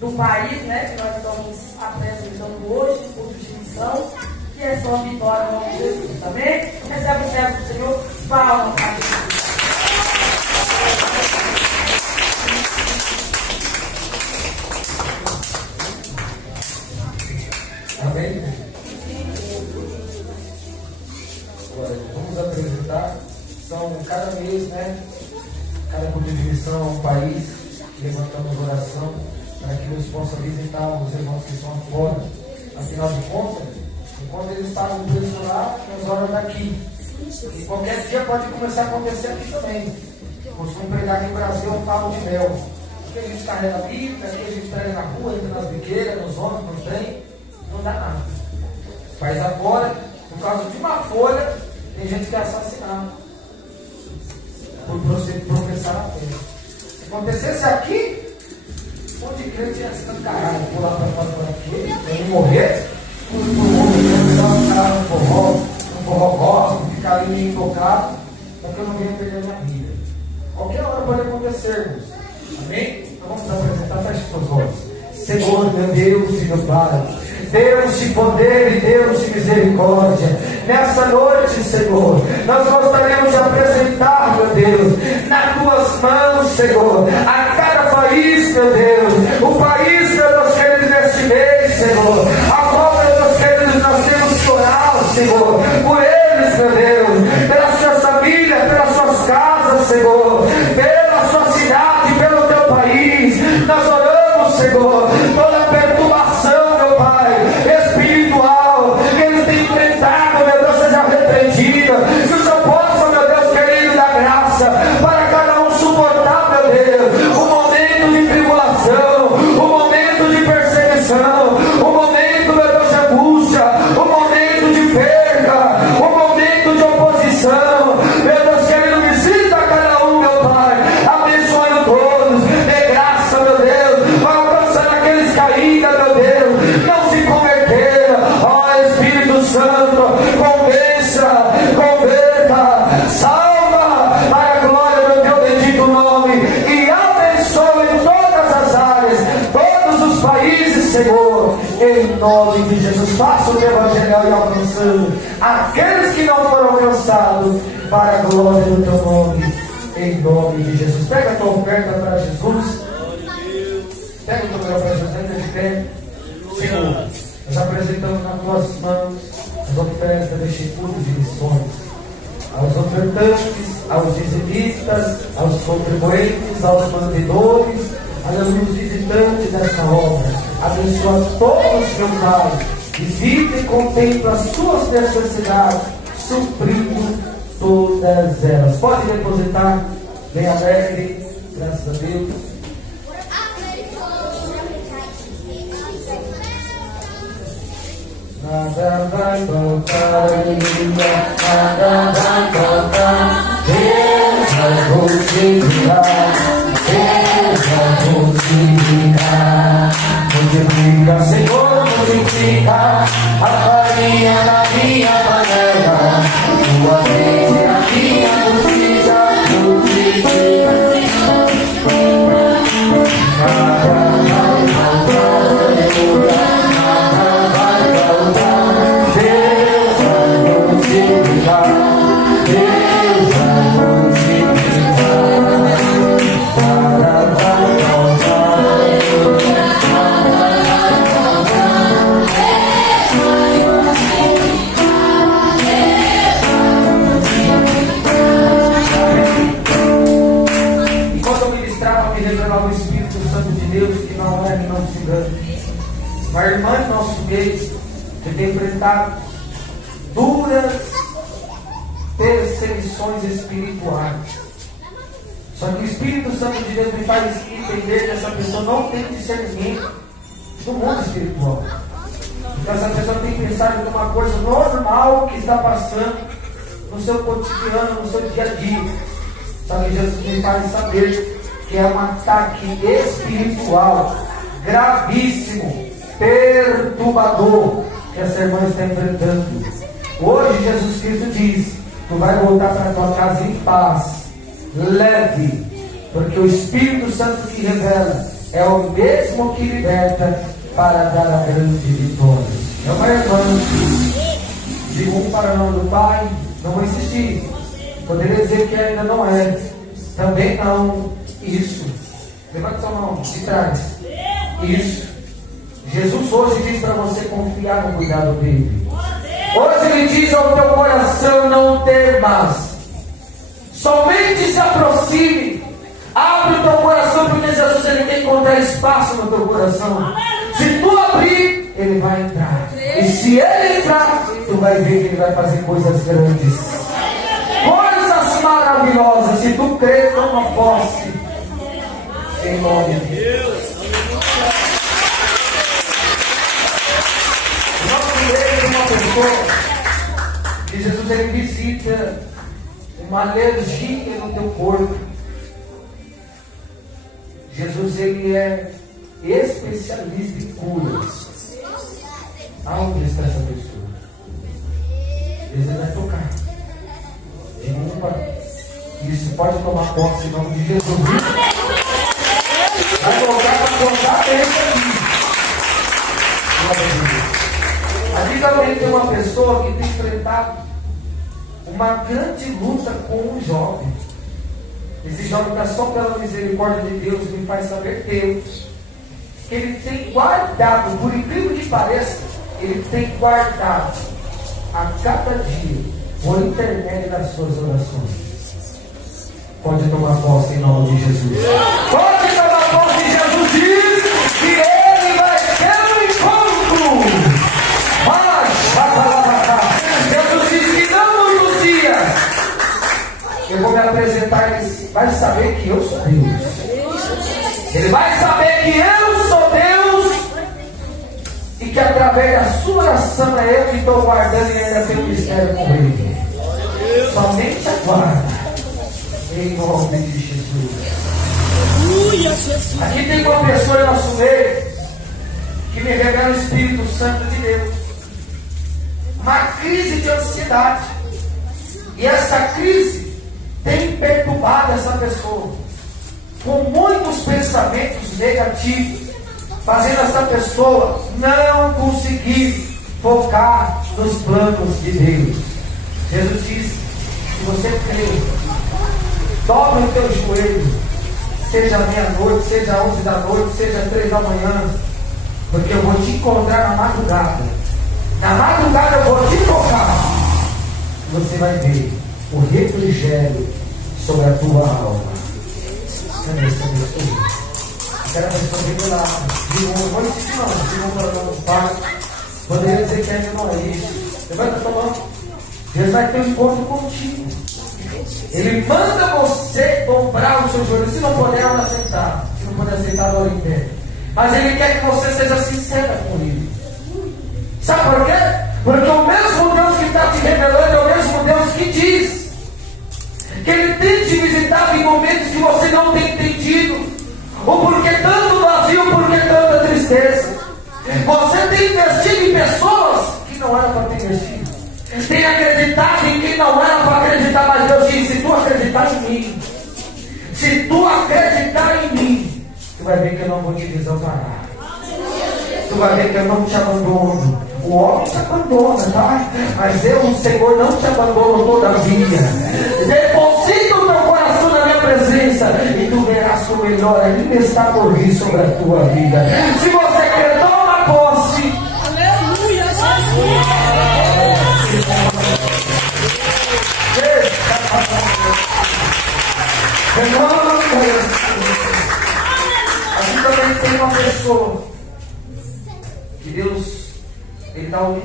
do país, né? Que nós estamos apresentando hoje, culto de missão. Que é só vitória no nome de Jesus, amém? Recebe o servo do Senhor. Palmas para Jesus. Amém? Agora, vamos apresentar. São cada mês, né? Cada culto de missão é um país. Levantamos oração para que Deus possa visitar os irmãos que estão fora. Afinal de contas, enquanto eles estavam presos lá, nós oramos daqui. E qualquer dia pode começar a acontecer aqui também. Costumo pregar aqui no Brasil um falo de mel. Aqui a gente carrega a Bíblia, aqui a gente prega na rua, entra nas biqueiras, nos ônibus, nos trem. Não dá nada. País afora, por causa de uma folha, tem gente que é assassinada por professar a fé. Se acontecesse aqui, um monte de crente ia se caralho, pular para fora por aqui, ele morrer, um forró gospel, ficar ali meio tocado, porque eu não venho perder minha vida. Qualquer hora pode acontecer, irmãos. Amém? Então vamos apresentar, feche seus olhos. Senhor, meu Deus e meu Pai, Deus de poder e Deus de misericórdia, nessa noite, Senhor, nós gostaríamos de apresentar, meu Deus, nas tuas mãos, Senhor, a cada país, meu Deus, o país, meu Deus querido, neste mês, Senhor, a qual, meu Deus querido, nós temos que orar, Senhor, por eles, meu Deus, pelas suas famílias, pelas suas casas, Senhor, pela sua cidade, pelo teu país, nós oramos, Senhor, toda perturbação, meu Pai, espiritual, que eles têm enfrentado, meu Deus, seja repreendida. Que o Senhor possa, meu Deus querido, dar graça para cada um suportar, meu Deus, o momento de tribulação, alcançando aqueles que não foram alcançados, para a glória do teu nome, em nome de Jesus. Pega a tua oferta para Jesus. Pega o teu oferta para Jesus, ainda de pé. Senhor, nós apresentamos nas tuas mãos as ofertas deste culto de missões. Aos ofertantes, aos dizimistas, aos contribuintes, aos mantenedores, aos visitantes dessa obra. Abençoa todos, meu Pai, visita e contempla as suas necessidades, suprindo todas elas. Pode depositar, bem alegre, graças a Deus. Nada vai faltar, nada vai faltar. Deus vai multiplicar, Deus vai multiplicar. Multiplica, Senhor, multiplica a farinha na minha panela. Tua mente na minha cozida, multiplica. Nada vai faltar, aleluia. Uma irmã em nosso meio que tem enfrentado duras perseguições espirituais. Só que o Espírito Santo de Deus me faz entender que essa pessoa não tem discernimento do mundo espiritual. Então essa pessoa tem pensado que é uma coisa normal que está passando no seu cotidiano, no seu dia a dia. Só que Jesus me faz saber que é um ataque espiritual gravíssimo, perturbador, que essa irmã está enfrentando. Hoje Jesus Cristo diz: tu vai voltar para a tua casa em paz, leve, porque o Espírito Santo que revela é o mesmo que liberta para dar a grande vitória. Meu pai, irmão, digo um para o nome do Pai, não vou insistir. Poderia dizer que ainda não é, também não. Isso, levanta sua mão de trás. Isso. Jesus hoje diz para você confiar no cuidado dele. Hoje ele diz ao teu coração: não temas, somente se aproxime, abre o teu coração, porque Jesus ele quer encontrar espaço no teu coração. Se tu abrir, ele vai entrar, e se ele entrar, tu vai ver que ele vai fazer coisas grandes, coisas maravilhosas. Se tu crer, toma posse, em nome de Deus. Uma pessoa que Jesus ele visita uma alergia no teu corpo. Jesus ele é especialista em curas. Aonde está essa pessoa? Ele vai tocar. Isso, pode tomar posse em nome de Jesus. Vai colocar para contar esse aqui. Aqui também tem uma pessoa que tem enfrentado uma grande luta com um jovem. Esse jovem está só pela misericórdia de Deus, me faz saber Deus, que ele tem guardado, por incrível que pareça, ele tem guardado a cada dia, por intermédio das suas orações. Pode tomar posse em nome de Jesus. Pode tomar posse de Jesus, diz que ele vai ter um encontro. Jesus diz que não muitos dias eu vou me apresentar, ele vai saber que eu sou Deus. Ele vai saber que eu sou Deus e que através da sua oração é eu que estou guardando e ainda tenho um mistério com ele. Somente aguarda em nome de Jesus. Aqui tem uma pessoa em nosso meio que me revela o Espírito Santo de Deus. Uma crise de ansiedade. E essa crise tem perturbado essa pessoa com muitos pensamentos negativos, fazendo essa pessoa não conseguir focar nos planos de Deus. Jesus disse: se você crê, dobra o teu joelho, seja meia-noite, seja 11 da noite, seja 3 da manhã, porque eu vou te encontrar na madrugada. Na madrugada eu vou te tocar. Você vai ver o refrigério sobre a tua alma. Cadê essa pessoa? Aquela pessoa revelada. Vou ensinar, não, pai. Poderia dizer que ainda não é isso. Levanta a tua mão. Deus vai ter um encontro contigo. Ele manda você dobrar o seu joelho. Se não puder, ora sentar. Se não puder aceitar, ora em pé. Mas Ele quer que você seja sincera com Ele. Sabe por quê? Porque o mesmo Deus que está te revelando é o mesmo Deus que diz que Ele tem te visitado em momentos que você não tem entendido. Ou porque tanto vazio, porque tanta tristeza. Você tem investido em pessoas que não era para ter investido. Tem acreditado em quem não era para acreditar. Mas Deus diz: se tu acreditar em mim, se tu acreditar em mim, tu vai ver que eu não vou te desamparar. Tu vai ver que eu não te abandono. O homem te abandona, tá? Mas eu, o Senhor, não te abandono todavia. Deposita o teu coração na minha presença e tu verás que o melhor ainda está por vir sobre a tua vida. Se você quer, toma posse. Aleluia, Aqui também tem uma pessoa que Deus, Ele dá um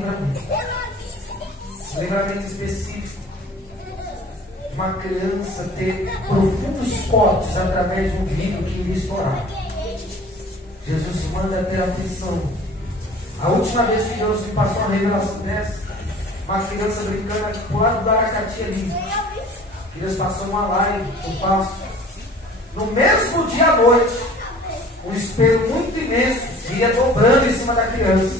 livramento específico de uma criança ter profundos cortes através de um vidro que iria estourar. Jesus manda ter atenção. A última vez que Deus me passou uma revelação dessa, uma criança brincando aqui pro lado do Aracati ali, que Deus passou uma live, eu passo. No mesmo dia à noite, um espelho muito imenso ia dobrando em cima da criança,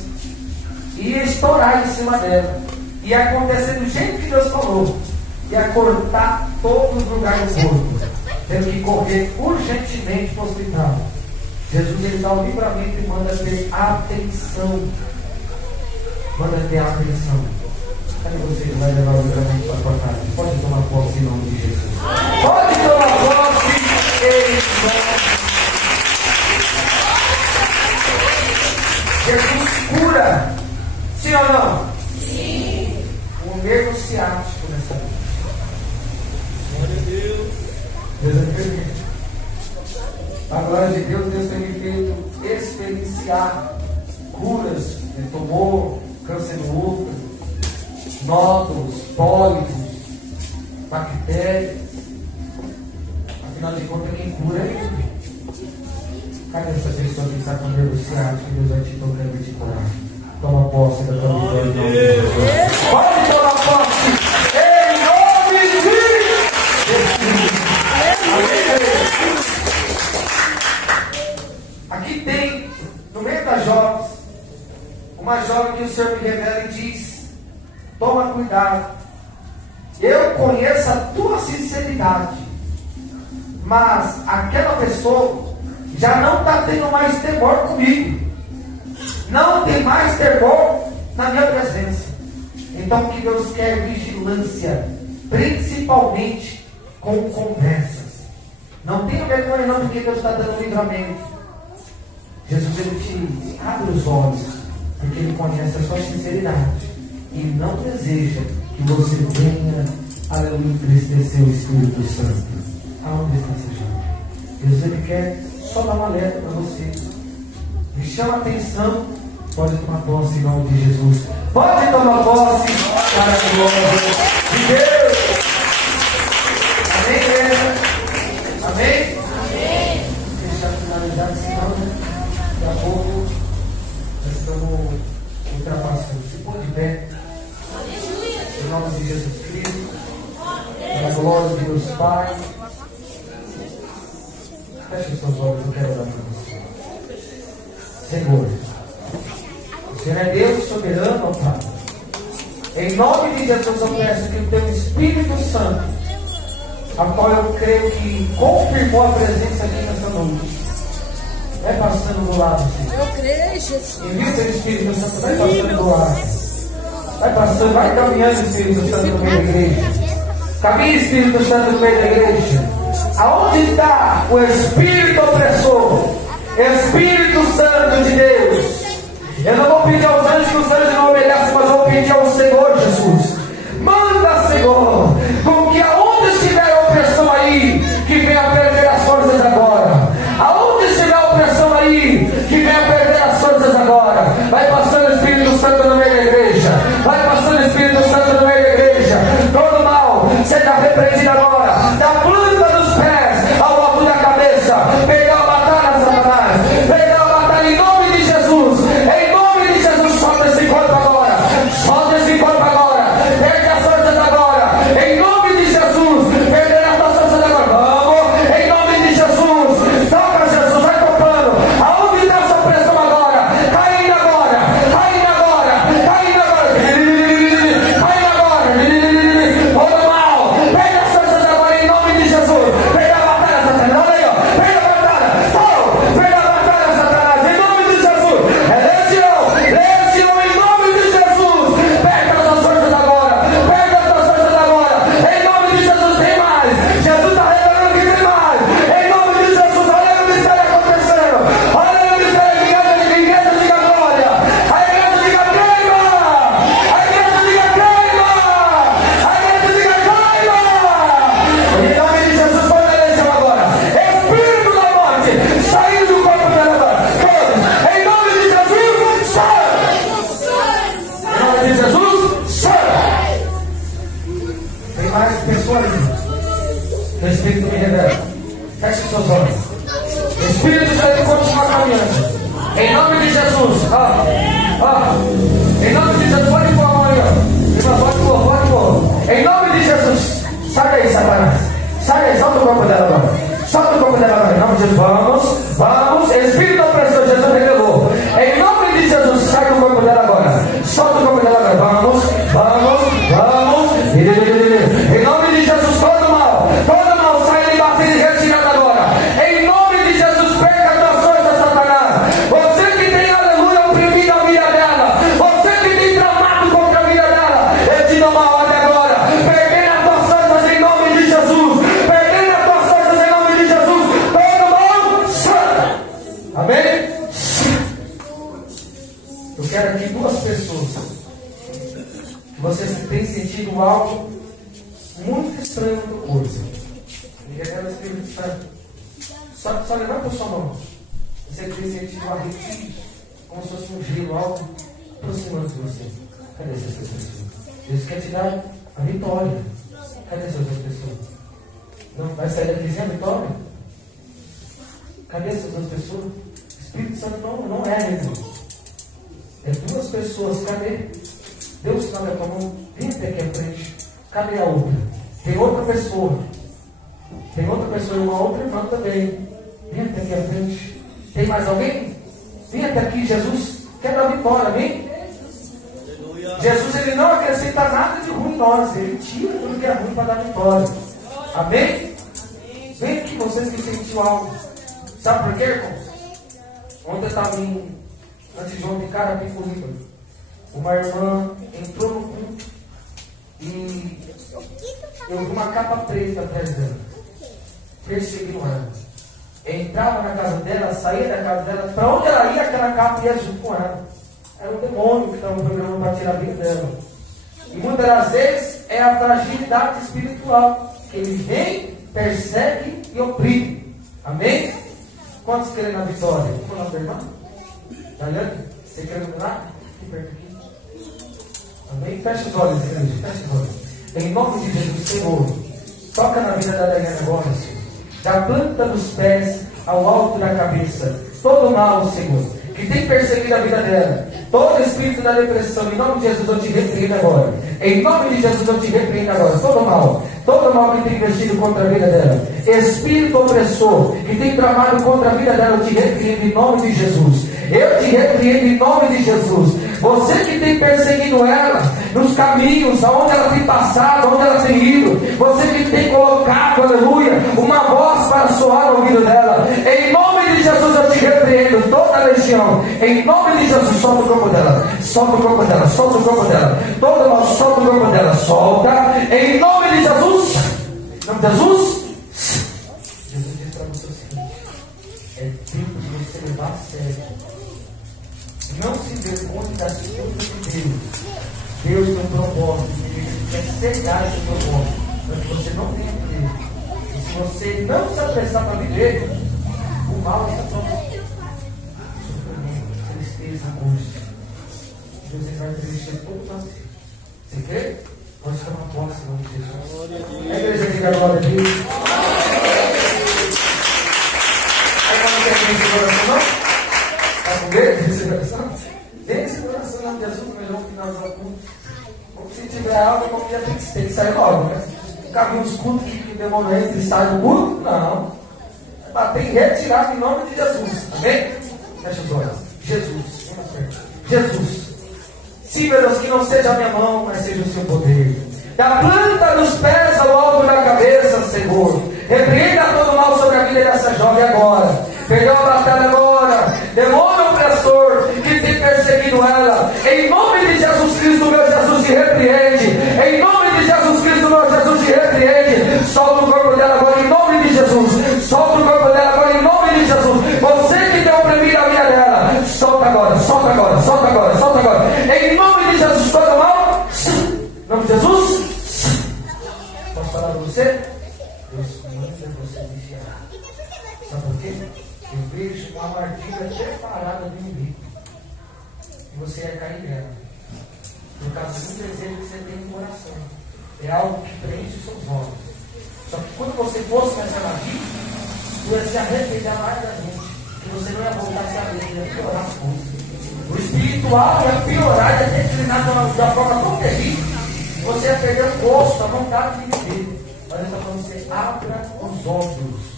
ia estourar em cima dela, ia acontecer do jeito que Deus falou, ia cortar todos os lugares do corpo, tendo que correr urgentemente para o hospital. Jesus, Ele dá o livramento e manda ter atenção. Manda ter atenção. Cadê você que vai levar o livramento para a tua casa? Pode tomar posse em nome de Jesus. Pode tomar posse em nome. Jesus cura. Sim ou não? Sim. O nervo ciático nessa vida. Glória a Deus. Deus é perfeito. A glória de Deus, Deus tem me feito experienciar curas de tumor, câncer no útero, nódulos, pólipos, bactérias. Afinal de contas, quem cura é Ele. Cadê essa pessoa que está com nervo ciático que Deus vai te tocar e te curar? Toma posse da tua vitória em nome de Jesus. Pode tomar posse em nome de Jesus. Aqui tem, no meio das jovens, uma jovem que o Senhor me revela e diz: toma cuidado, eu conheço a tua sinceridade, mas aquela pessoa já não está tendo mais temor comigo, não tem mais temor na minha presença. Então o que Deus quer é vigilância, principalmente com conversas. Não tenha vergonha não, porque Deus está dando livramento. Jesus, Ele te abre os olhos, porque Ele conhece a sua sinceridade e não deseja que você venha, aleluia, entristecer o Espírito Santo. Aonde está esse jovem? Jesus, Ele quer só dar um alerta para você. Me chama a atenção. Pode tomar posse em nome de Jesus. Pode tomar posse para a glória de Deus. Amém, igreja? Amém? Amém. Deixa eu finalizar, senão, né? Daqui a pouco nós estamos ultrapassando. Se pôr de pé, em nome de Jesus Cristo, para a glória de Deus Pai. Feche os seus olhos, eu quero orar para você. Senhor, o Senhor é Deus soberano, ó Pai. Em nome de Jesus eu peço que o Teu Espírito Santo, a qual eu creio que confirmou a presença aqui nessa noite, vai passando do lado, Senhor. Eu creio, Jesus. Envia o Teu Espírito Santo, vai passando do lado. Vai passando, vai caminhando, Espírito Santo, no meio da igreja. Caminhe, Espírito Santo, no meio da igreja. Aonde está o Espírito opressor? Espírito Santo de Deus. Eu não vou pedir aos anjos que os anjos não obedecem, mas vou pedir ao Senhor Jesus. Manda, Senhor, com que aonde estiver a opressão aí, que venha perder as forças agora. Aonde estiver a opressão aí, que venha perder as forças agora. Vai passando o Espírito Santo no meio da igreja. Vai passando o Espírito Santo no meio da igreja. Todo mal seja repreendido agora. Da planta dos pés ao alto da cabeça. Perdeu a batalha, Satanás. Perdeu a batalha em nome de Jesus. Em nome de Jesus, solta esse corpo agora. Solta esse corpo agora. Perde as forças agora. Em nome de Jesus. Perder as tuas forças agora. Vamos. Em nome de Jesus. Toca, Jesus. Vai tocando. Aonde está essa pressão agora? Caindo agora. Caindo agora. Caindo agora. Caindo agora. Todo mal. Perde as forças agora em nome de Jesus. Perde a batalha, Satanás. Olha aí, ó. Perde a batalha. Perde a batalha, Satanás. Em nome de Jesus. É legião. Legião em nome de Jesus. Perde as tuas forças agora. Perde as tuas forças agora. Em nome de Jesus tem mais. Jesus está revelando que tem mais. Em nome de Jesus. Olha o mistério acontecendo. Olha o mistério. A igreja diga glória. A igreja diga queima. A igreja diga queima. A igreja diga queima. Em nome de Jesus, fortaleceu agora. Espírito da morte, saindo do corpo dela agora. Todos. Em nome de Jesus, sai. Em nome de Jesus, sai. Tem mais pessoas ali. O Espírito me revela. Feche seus olhos. Espírito Santo continua caminhando. Em nome de Jesus. Em nome de Jesus. Pode pôr a mão aí, ó. Pode pôr. Em nome de Jesus. Sai daí, Satanás. Sai daí, solta o corpo dela agora. Solta o corpo dela agora. Em nome de Jesus. Vamos. Espírito opressor, Jesus revelou. Em nome de Jesus. Sai do corpo dela agora. Solta o corpo dela agora. Vamos. Em nome de Jesus, todo mal sai de bater e retirado agora. Em nome de Jesus, perca a tua força, Satanás. Você que tem, aleluia, oprimido a vida dela. Você que tem tramado contra a vida dela. Eu te dou uma ordem agora. Perdendo as tuas forças em nome de Jesus. Perdendo as tuas forças em nome de Jesus. Todo mal sai. Amém? Eu quero aqui duas pessoas. Você tem sentido algo muito estranho no teu corpo. Me revela o Espírito Santo. Só levanta a sua mão. Você tem sentido um arrepio, como se fosse um gelo algo aproximando de você. Cadê essas pessoas? Deus quer te dar a vitória. Cadê essas duas pessoas? Não vai sair daqui sem a vitória? Cadê essas duas pessoas? O Espírito Santo não é, irmão. É duas pessoas. Cadê? Deus está na tua mão. Vem até aqui à frente. Cadê a outra? Tem outra pessoa. Tem outra pessoa e uma outra irmã também. Vem até aqui à frente. Tem mais alguém? Vem até aqui. Jesus quer dar vitória, amém? Jesus, ele não acrescenta nada de ruim em nós. Ele tira tudo que é ruim para dar vitória. Amém? Vem aqui vocês que sentiu algo. Sabe por quê, irmãos? Ontem eu estava antes de ontem, Carapicuíba. Uma irmã entrou no culto e eu vi uma capa preta atrás dela, perseguindo ela. Entrava na casa dela, saía da casa dela, para onde ela ia, aquela capa ia junto com ela. Era um demônio que estava programando para tirar a vida dela. E muitas das vezes é a fragilidade espiritual, que ele vem, persegue e oprime. Amém? Quantos querem na vitória? Vamos lá, tua irmã? Daiane, você quer mudar? Aqui perto aqui. Amém? Fecha os olhos, igreja. Fecha os olhos. Em nome de Jesus, Senhor, toca na vida da Daiane agora, Senhor. Da planta dos pés ao alto da cabeça. Todo mal, Senhor, que tem perseguido a vida dela. Todo espírito da depressão, em nome de Jesus, eu te repreendo agora. Em nome de Jesus, eu te repreendo agora. Todo mal que tem investido contra a vida dela. Espírito opressor que tem tramado contra a vida dela, eu te repreendo em nome de Jesus. Eu te repreendo em nome de Jesus. Você que tem perseguido ela nos caminhos, aonde ela tem passado, onde ela tem ido. Você que tem colocado, aleluia, uma voz para soar no ouvido dela. Em nome de Jesus eu te repreendo toda a região. Em nome de Jesus, solta o corpo dela. Solta o corpo dela, solta o corpo dela. Todo mal, solta o corpo dela. Solta. Em nome de Jesus. Em nome de Jesus. Jesus diz para você o seguinte: é tempo de você levar a sério. Não se vergonhe das coisas de Deus. Deus tem um propósito. Ele quer cegar esse propósito, para que você não tenha medo. E se você não se apressar para viver, o mal está próximo. Sofrimento, tristeza, angústia. Deus vai preencher todos assim. Você crê? Pode tomar posse em nome de Jesus. A igreja diga a glória a Deus. Aí não quer ter esse coração, não? Está com medo desse coração? Tem esse coração em nome de Jesus, melhor finalizar o culto. Como se tiver algo, como já tem que sair logo, né? Nunca vi uns cultos que o demônio entra e sai do culto? Não. Tem que retirar em nome de Jesus. Amém? Fecha os olhos. Jesus. Jesus. Sim, meu Deus, que não seja a minha mão, mas seja o seu poder. Da planta dos pés ao alto da cabeça, Senhor. Repreenda todo mal sobre a vida dessa jovem agora. Perdeu a batalha agora. Demônio opressor que tem perseguido ela. Em nome de Jesus Cristo, meu Jesus, te repreende. Em nome de Jesus Cristo, meu Jesus, te repreende. Solta o corpo dela agora em nome de Jesus. Solta o corpo dela agora em nome de Jesus. Você que tem oprimido a vida dela, solta agora, solta agora, solta agora, solta agora. Em nome de Jesus, toda mão. Em nome de Jesus. Posso falar para você? Deus manda você vigiar. Sabe por quê? Eu vejo uma armadilha preparada do inimigo. E você vai cair nela. Por causa do desejo que você tem no coração. É algo que preenche os seus olhos. Só que quando você fosse nessa armadilha, você ia se arrepender mais da gente. Que você não ia voltar a se abrir, ia piorar as coisas. O espiritual ia piorar, ia declinar de uma forma tão terrível. Você ia perder o gosto, a vontade de viver. Mas eu estou falando, você abra os olhos.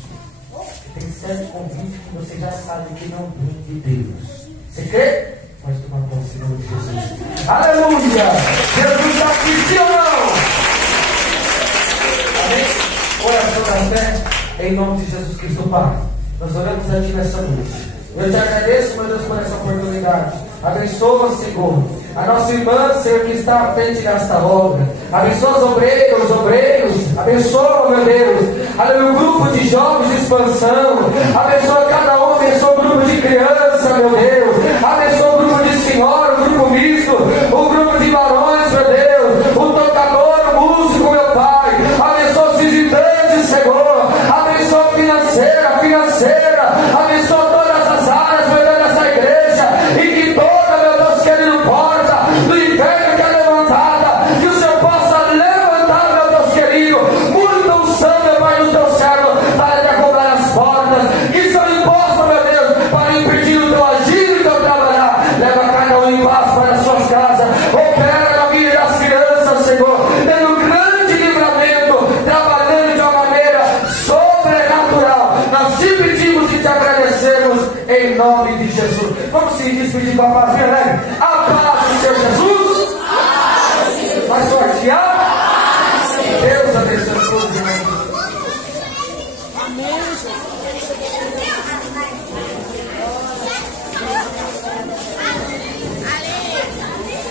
Tem certo convite que você já sabe que não vem de Deus. Você crê? Pode tomar posse em nome de Jesus. Aleluia! Jesus está aqui, sim ou não? Amém? Oração da fé, em nome de Jesus Cristo, Pai. Nós oramos a Ti nessa noite. Eu te agradeço, meu Deus, por essa oportunidade. Abençoa, Senhor, a nossa irmã, Senhor, que está à frente desta obra. Abençoa os obreiros. Abençoa, meu Deus, aleluia, o grupo de jovens de expansão. Abençoa cada um, abençoa o grupo de criança, meu Deus. Abençoa o grupo de senhora, o grupo misto, o grupo de varões, meu Deus. O tocador, o músico, meu Pai. Abençoa os visitantes, Senhor. Abençoa financeira. Abençoa todas as áreas, meu Deus, dessa igreja. E que toda, meu Deus, querido, porta do inferno que é levantada, que o Senhor possa levantar, meu Deus querido, muita unção, meu Pai, no teu servo, para derrubar as portas que são impostas, meu Deus, para impedir o teu agir e o teu trabalhar. Leva cada um em paz para as suas casas. Opera na vida das crianças, Senhor, tendo grande livramento, trabalhando de uma maneira sobrenatural. Nós te pedimos e te agradecemos em nome de Jesus. Vamos se despedir com a pazinha, né? A paz do Senhor Jesus. Mais forte, Deus abençoe todos, irmãos.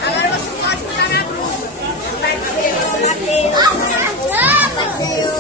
Agora você pode ficar na grupo. Vai Mateus.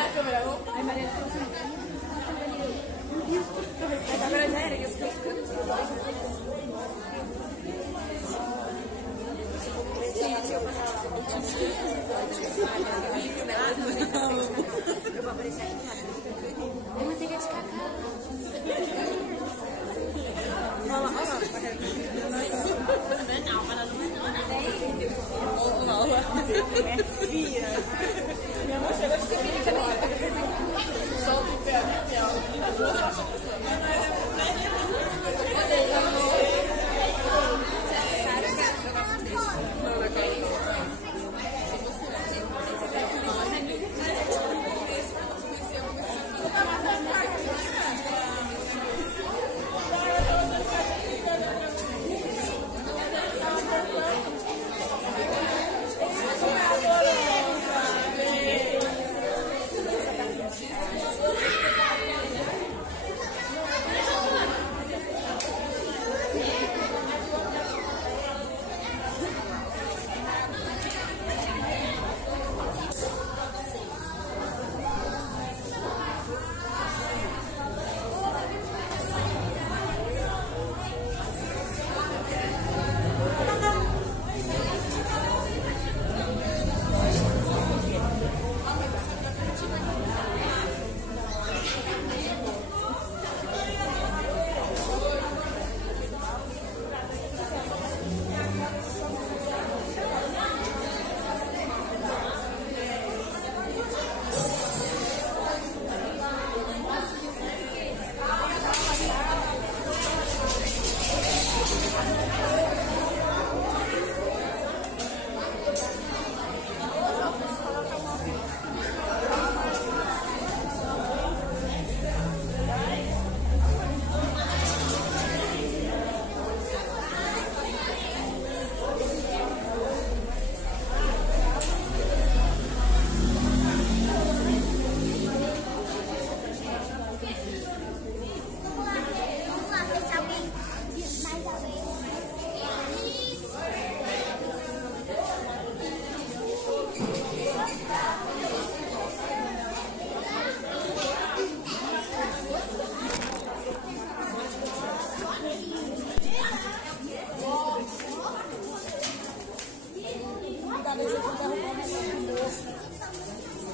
Aí Maria falou assim, agora já era, eu fiquei eu vou aparecer aqui no lado. É manteiga de cacau. Olha lá, olha lá. Não, mas não é filha. Minha mãe chegou de química, né? Solta o pé, né?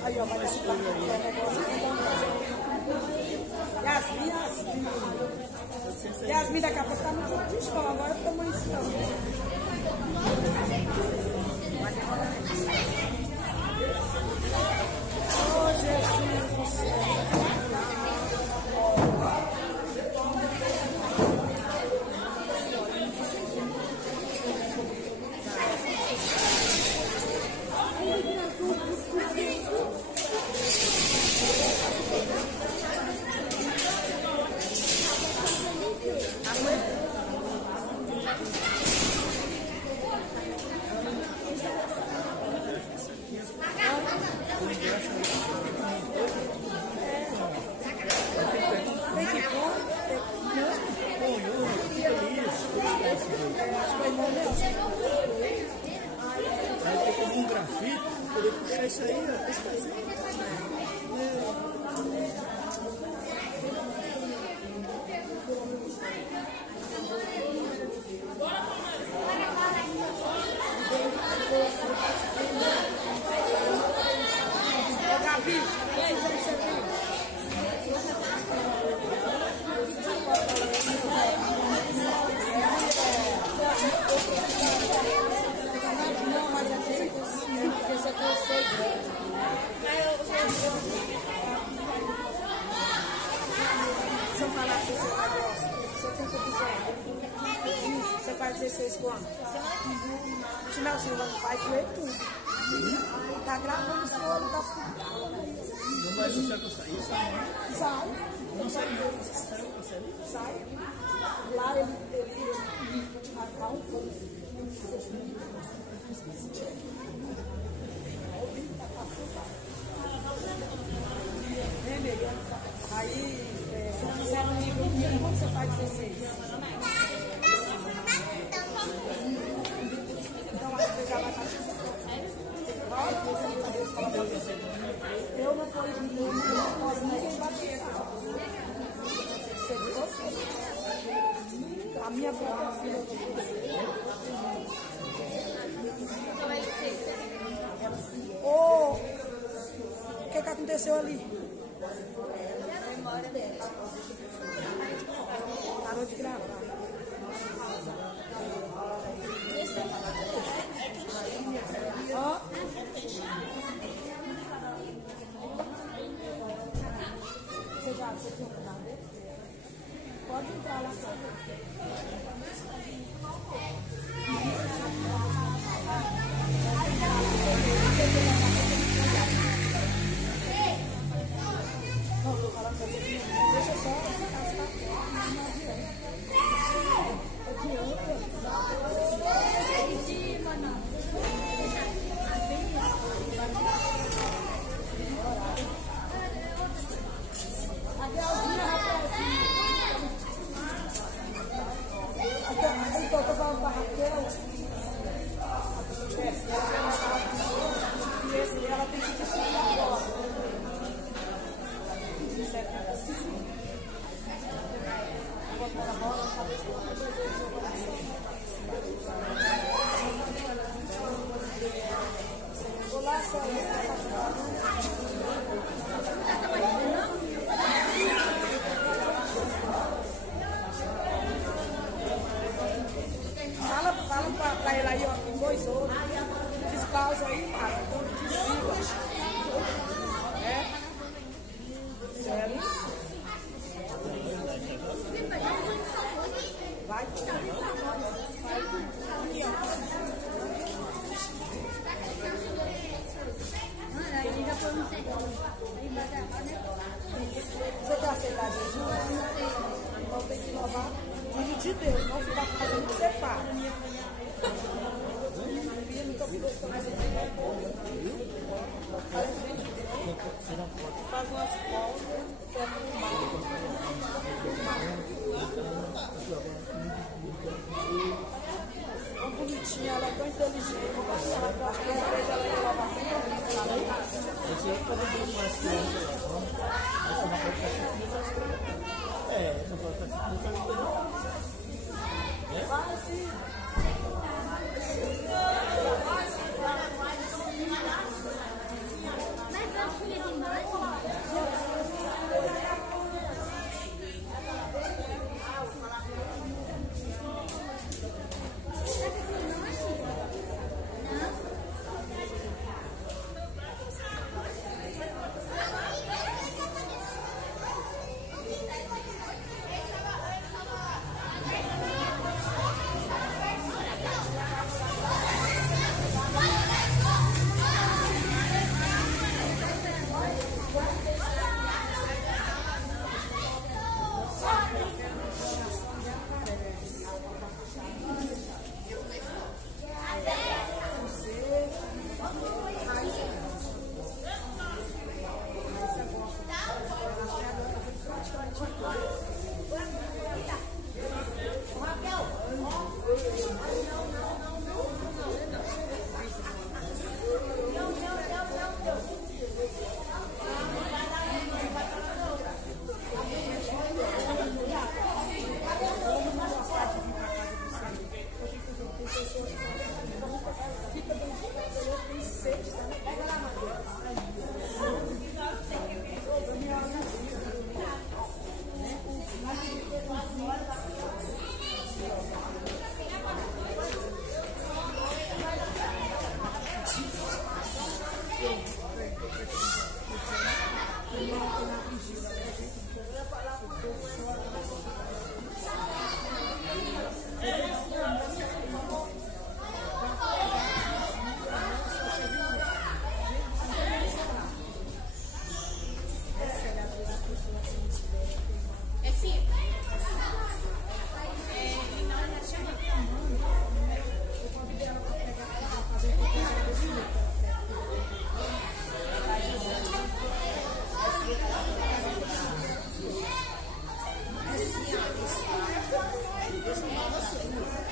Aí, ó, vai nesse caminho aí. Yasmin, daqui a pouco tá no centro de escola, agora eu tô muito escola. Oh, Jesus do céu. Isso aí, ó. Se eu falar que você vai gostar, você tem que dizer. Você faz 16 quando? Chimel Silva vai comer tudo. Tá gravando o senhor, não tá ficando. Não vai deixar que eu sair, Sai. Não sai não. Sai. Lá ele matar um pouco. Aí, se você é amigo comigo, como você faz 16? Então, acho que já vai estar. Eu não posso não posso ninguém batizar. Sei de você. A minha própria filha do Ô, o que aconteceu ali? Parou de gravar. Ó. Você tem um canal dele? Pode entrar lá só. Não, tô falando pra você. Deixa só ficar então, eu vou para a Raquel. E esse ela tem que decidir agora. Vou botar a bola na cabeça do coração. Vou lá, só Fala pra ele aí, ó, tem 2 outros. Despausa aí, Mara. Então, desliga. Sério? Vai. Você quer aceitar Jesus? Então tem que louvar o filho de Deus, não ficar fazendo o que você faz. Faz umas pausas, tão bonitinha, ela é tão inteligente. Ela acha que às vezes ela ia lavar Você pode ver mais crianças lá, você não pode ficar não pode ficar vai sim. Deus não fala assim.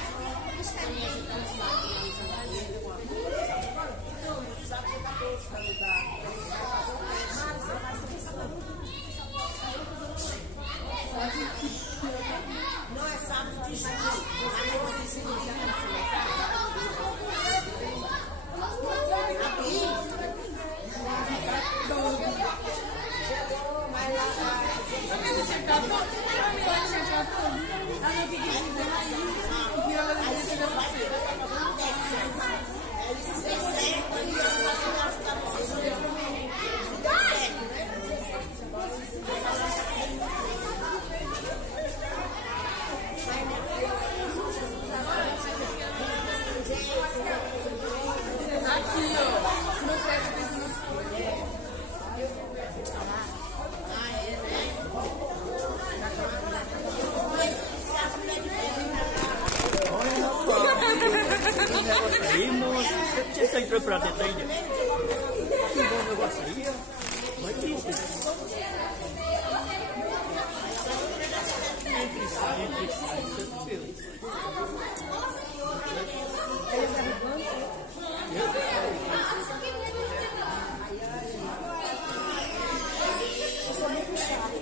Aí, moço, você entrou pra dentro ainda? Que bom negócio aí, ó. Vai que isso. Entre sai, tanto feliz. Eu sou muito chata.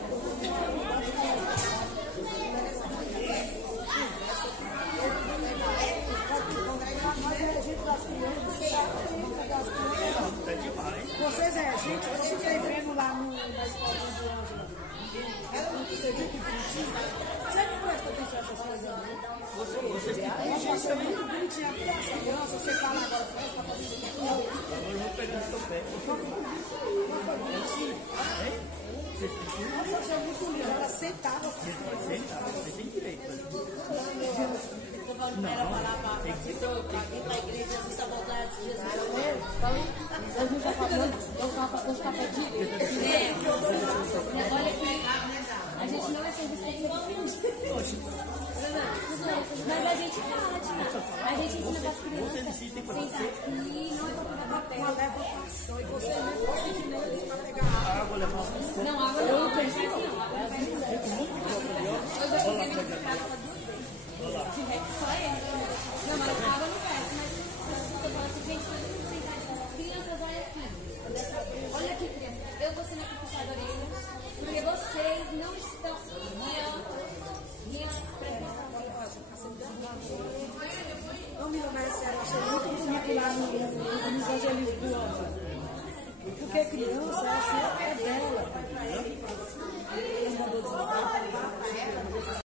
Mas é gente das crianças, Tá demais. vocês é gente, eu fiquei vendo lá na escola de Ângela. Você viu que bonitinho? Você não presta atenção nessas coisas, não? Vocês têm Gente, é muito bonitinho. Porque as crianças, você fala agora com elas, tá fazendo isso. agora eu vou pegar no seu pé. Nossa, eu achei muito lindo. Ela sentava. Você tem direito. Não, tem que ser pra vir pra igreja, Jesus está voltando de Jesus. Jesus já falou, Deus está pedindo. Olha aqui, a gente não é sempre mas a gente fala, a gente ensina para as crianças sentar aqui, não é para pegar papel. Uma levantação e você não pode que nem eles para pegar água. Água leva uma Não, água não perde não, água não perde não. Eu já fiquei me explicando para duas vezes. De resto, só ele. Não, mas a água não perde, mas eu falo assim, gente, todo mundo sentadinho. Crianças, olha aqui. Olha aqui, crianças. Eu vou sendo aqui puxar a orelha, porque vocês não estão. Vamos levar esse sério, eu achei muito bonito lá no evangelismo do Ângela. Porque criança é assim, é dela. Ele mandou dizer.